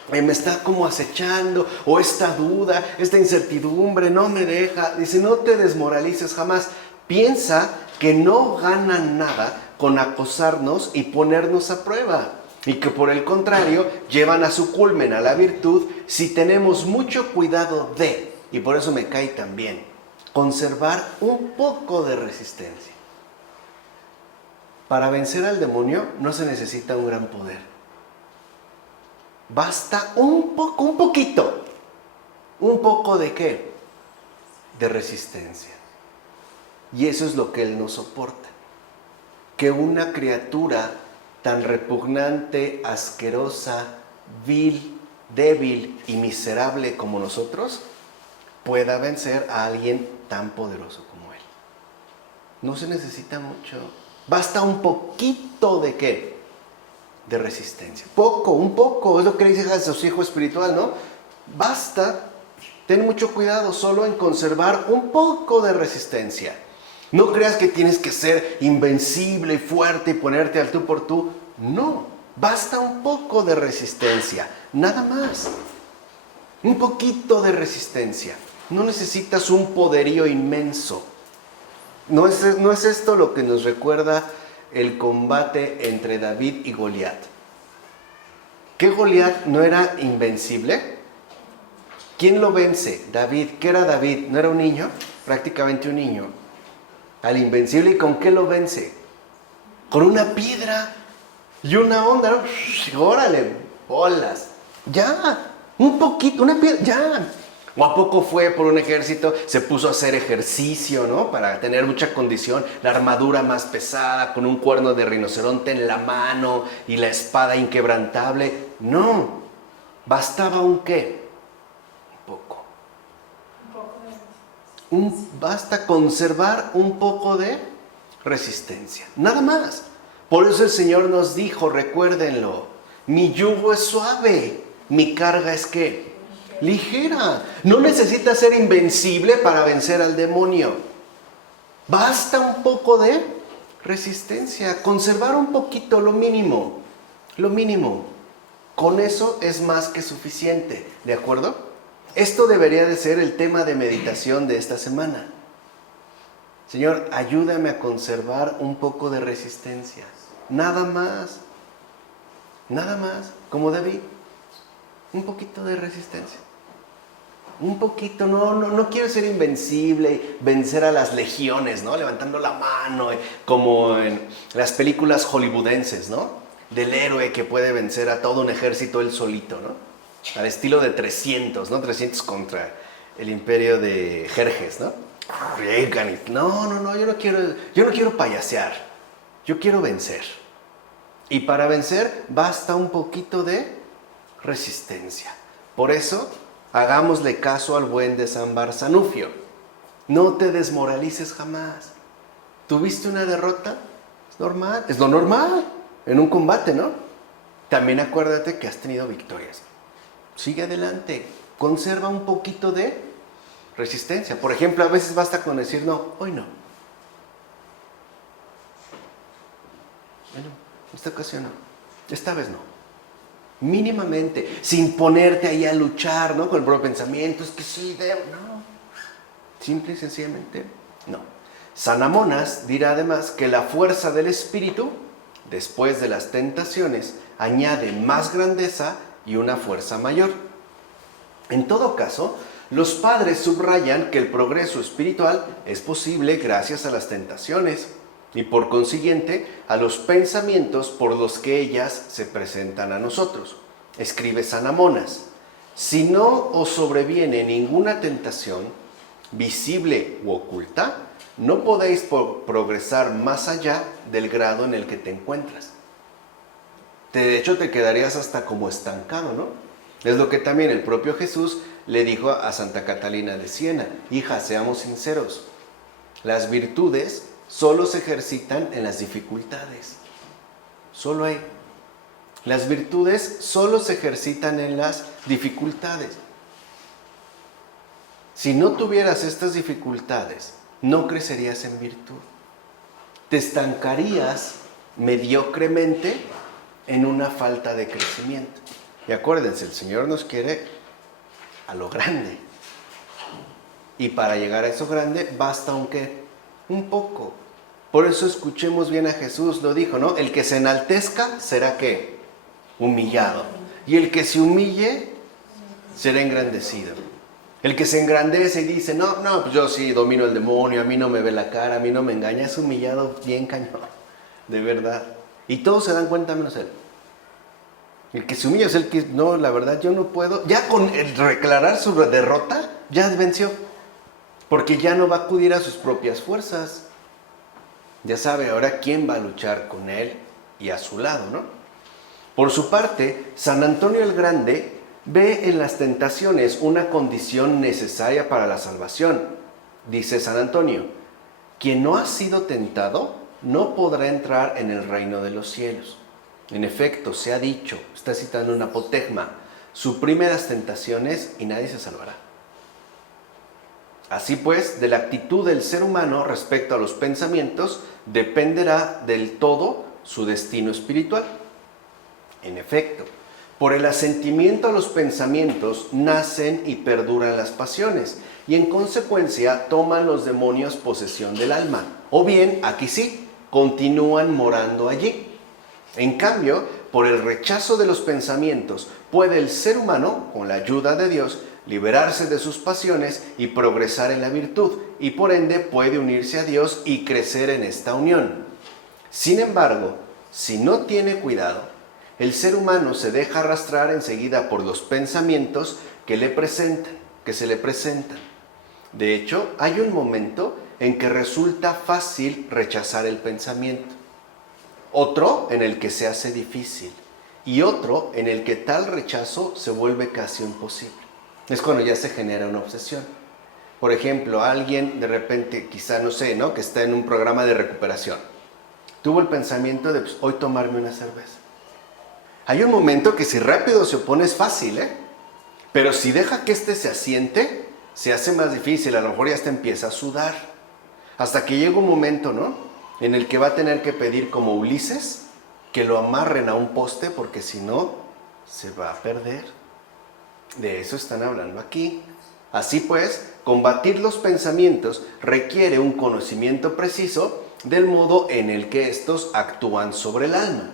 Me está como acechando, o esta duda, esta incertidumbre, no me deja. Dice, no te desmoralices jamás. Piensa que no ganan nada con acosarnos y ponernos a prueba. Y que por el contrario, llevan a su culmen a la virtud si tenemos mucho cuidado de, y por eso me cae tan bien, conservar un poco de resistencia. Para vencer al demonio no se necesita un gran poder. Basta un poquito. ¿Un poco de qué? De resistencia. Y eso es lo que él no soporta. Que una criatura tan repugnante, asquerosa, vil, débil y miserable como nosotros pueda vencer a alguien tan poderoso como él. No se necesita mucho. Basta un poquito de qué? De resistencia. Un poco, es lo que le dice a su hijo espiritual, ¿no? Basta, ten mucho cuidado solo en conservar un poco de resistencia. No creas que tienes que ser invencible y fuerte y ponerte al tú por tú. No, basta un poco de resistencia, nada más. Un poquito de resistencia. No necesitas un poderío inmenso. ¿No es esto lo que nos recuerda el combate entre David y Goliat? ¿Que Goliat no era invencible? ¿Quién lo vence? David. ¿Qué era David? ¿No era un niño? Prácticamente un niño. Al invencible, ¿y con qué lo vence? Con una piedra y una onda, ¿no? Órale, bolas. Ya, un poquito, una piedra, ya. ¿O a poco fue por un ejército? Se puso a hacer ejercicio, ¿no? Para tener mucha condición, la armadura más pesada, con un cuerno de rinoceronte en la mano y la espada inquebrantable. No, bastaba un qué. Poco. Basta conservar un poco de resistencia. Nada más. Por eso el Señor nos dijo, recuérdenlo, mi yugo es suave, mi carga es ¿qué? Ligera. No necesitas ser invencible para vencer al demonio. Basta un poco de resistencia, conservar un poquito, lo mínimo. Lo mínimo. Con eso es más que suficiente, ¿de acuerdo? Esto debería de ser el tema de meditación de esta semana. Señor, ayúdame a conservar un poco de resistencia. Nada más. Nada más. Como David. Un poquito de resistencia. Un poquito. No quiero ser invencible, vencer a las legiones, ¿no? Levantando la mano, como en las películas hollywoodenses, ¿no? Del héroe que puede vencer a todo un ejército él solito, ¿no? Al estilo de 300, ¿no? 300 contra el imperio de Jerjes, ¿no? No, yo no quiero payasear. Yo quiero vencer. Y para vencer basta un poquito de resistencia. Por eso, hagámosle caso al buen de San Barzanufio. No te desmoralices jamás. ¿Tuviste una derrota? Es normal. Es lo normal en un combate, ¿no? También acuérdate que has tenido victorias. Sigue adelante. Conserva un poquito de resistencia. Por ejemplo, a veces basta con decir no, hoy no. Bueno, esta ocasión no. Esta vez no. Mínimamente, sin ponerte ahí a luchar, ¿no? Con el propio pensamiento, es que sí, no. Simple y sencillamente, no. San Amonas dirá además que la fuerza del espíritu, después de las tentaciones, añade más grandeza y una fuerza mayor. En todo caso, los padres subrayan que el progreso espiritual es posible gracias a las tentaciones y por consiguiente a los pensamientos por los que ellas se presentan a nosotros. Escribe San Amonas: si no os sobreviene ninguna tentación, visible u oculta, no podéis progresar más allá del grado en el que te encuentras. De hecho, te quedarías hasta como estancado, ¿no? Es lo que también el propio Jesús le dijo a Santa Catalina de Siena: hija, seamos sinceros, las virtudes solo se ejercitan en las dificultades. Solo hay. Las virtudes solo se ejercitan en las dificultades. Si no tuvieras estas dificultades, no crecerías en virtud. te estancarías mediocremente en una falta de crecimiento. Y acuérdense, el Señor nos quiere a lo grande. Y para llegar a eso grande, basta un qué, un poco. Por eso escuchemos bien a Jesús, lo dijo, ¿no? El que se enaltezca será ¿qué? Humillado. Y el que se humille será engrandecido. El que se engrandece y dice, no, pues yo sí domino el demonio, a mí no me ve la cara, a mí no me engaña, es humillado bien cañón, de verdad. Y todos se dan cuenta menos él. El que se humilla es el que, no, la verdad yo no puedo. Ya con el declarar su derrota, ya venció. Porque ya no va a acudir a sus propias fuerzas. Ya sabe ahora quién va a luchar con él y a su lado, ¿no? Por su parte, San Antonio el Grande ve en las tentaciones una condición necesaria para la salvación. Dice San Antonio, quien no ha sido tentado no podrá entrar en el reino de los cielos. En efecto, se ha dicho, está citando un apotegma, suprime las tentaciones y nadie se salvará. Así pues, de la actitud del ser humano respecto a los pensamientos dependerá del todo su destino espiritual. En efecto, por el asentimiento a los pensamientos nacen y perduran las pasiones y en consecuencia toman los demonios posesión del alma. O bien, aquí sí, continúan morando allí. En cambio, por el rechazo de los pensamientos puede el ser humano, con la ayuda de Dios, liberarse de sus pasiones y progresar en la virtud, y por ende puede unirse a Dios y crecer en esta unión. Sin embargo, si no tiene cuidado, el ser humano se deja arrastrar enseguida por los pensamientos que se le presentan. De hecho, hay un momento en que resulta fácil rechazar el pensamiento, otro en el que se hace difícil y otro en el que tal rechazo se vuelve casi imposible. Es cuando ya se genera una obsesión. Por ejemplo, alguien de repente, quizá no sé, ¿no? Que está en un programa de recuperación, tuvo el pensamiento de hoy tomarme una cerveza. Hay un momento que si rápido se opone es fácil, pero si deja que se asiente, se hace más difícil, a lo mejor ya hasta empieza a sudar. Hasta que llega un momento, ¿no? En el que va a tener que pedir como Ulises que lo amarren a un poste porque si no, se va a perder. De eso están hablando aquí. Así pues, combatir los pensamientos requiere un conocimiento preciso del modo en el que estos actúan sobre el alma.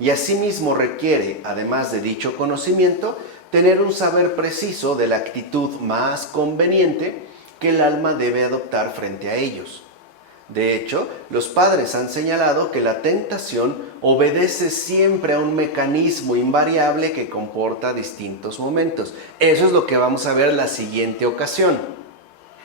Y asimismo requiere, además de dicho conocimiento, tener un saber preciso de la actitud más conveniente que el alma debe adoptar frente a ellos. De hecho, los padres han señalado que la tentación obedece siempre a un mecanismo invariable que comporta distintos momentos. Eso es lo que vamos a ver la siguiente ocasión.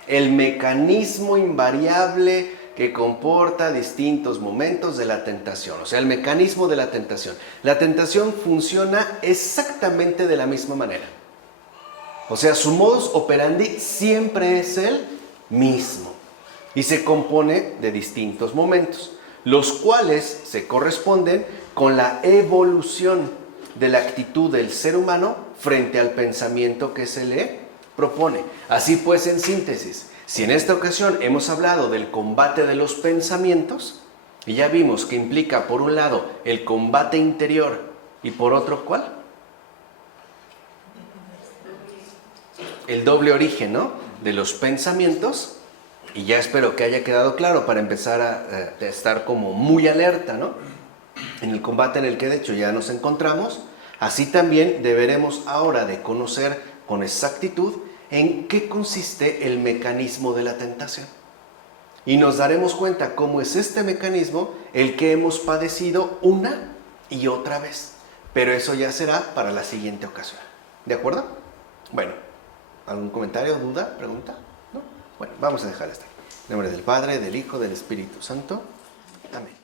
El mecanismo invariable que comporta distintos momentos de la tentación. O sea, el mecanismo de la tentación. La tentación funciona exactamente de la misma manera. O sea, su modus operandi siempre es el mismo. Y se compone de distintos momentos, los cuales se corresponden con la evolución de la actitud del ser humano frente al pensamiento que se le propone. Así pues, en síntesis, si en esta ocasión hemos hablado del combate de los pensamientos, y ya vimos que implica por un lado el combate interior y por otro, ¿cuál? El doble origen, ¿no? De los pensamientos. Y ya espero que haya quedado claro para empezar a estar como muy alerta, ¿no? En el combate en el que de hecho ya nos encontramos. Así también deberemos ahora de conocer con exactitud en qué consiste el mecanismo de la tentación. Y nos daremos cuenta cómo es este mecanismo el que hemos padecido una y otra vez. Pero eso ya será para la siguiente ocasión. ¿De acuerdo? Bueno, ¿algún comentario, duda, pregunta? ¿No? Bueno, vamos a dejar esto. En nombre del Padre, del Hijo, del Espíritu Santo. Amén.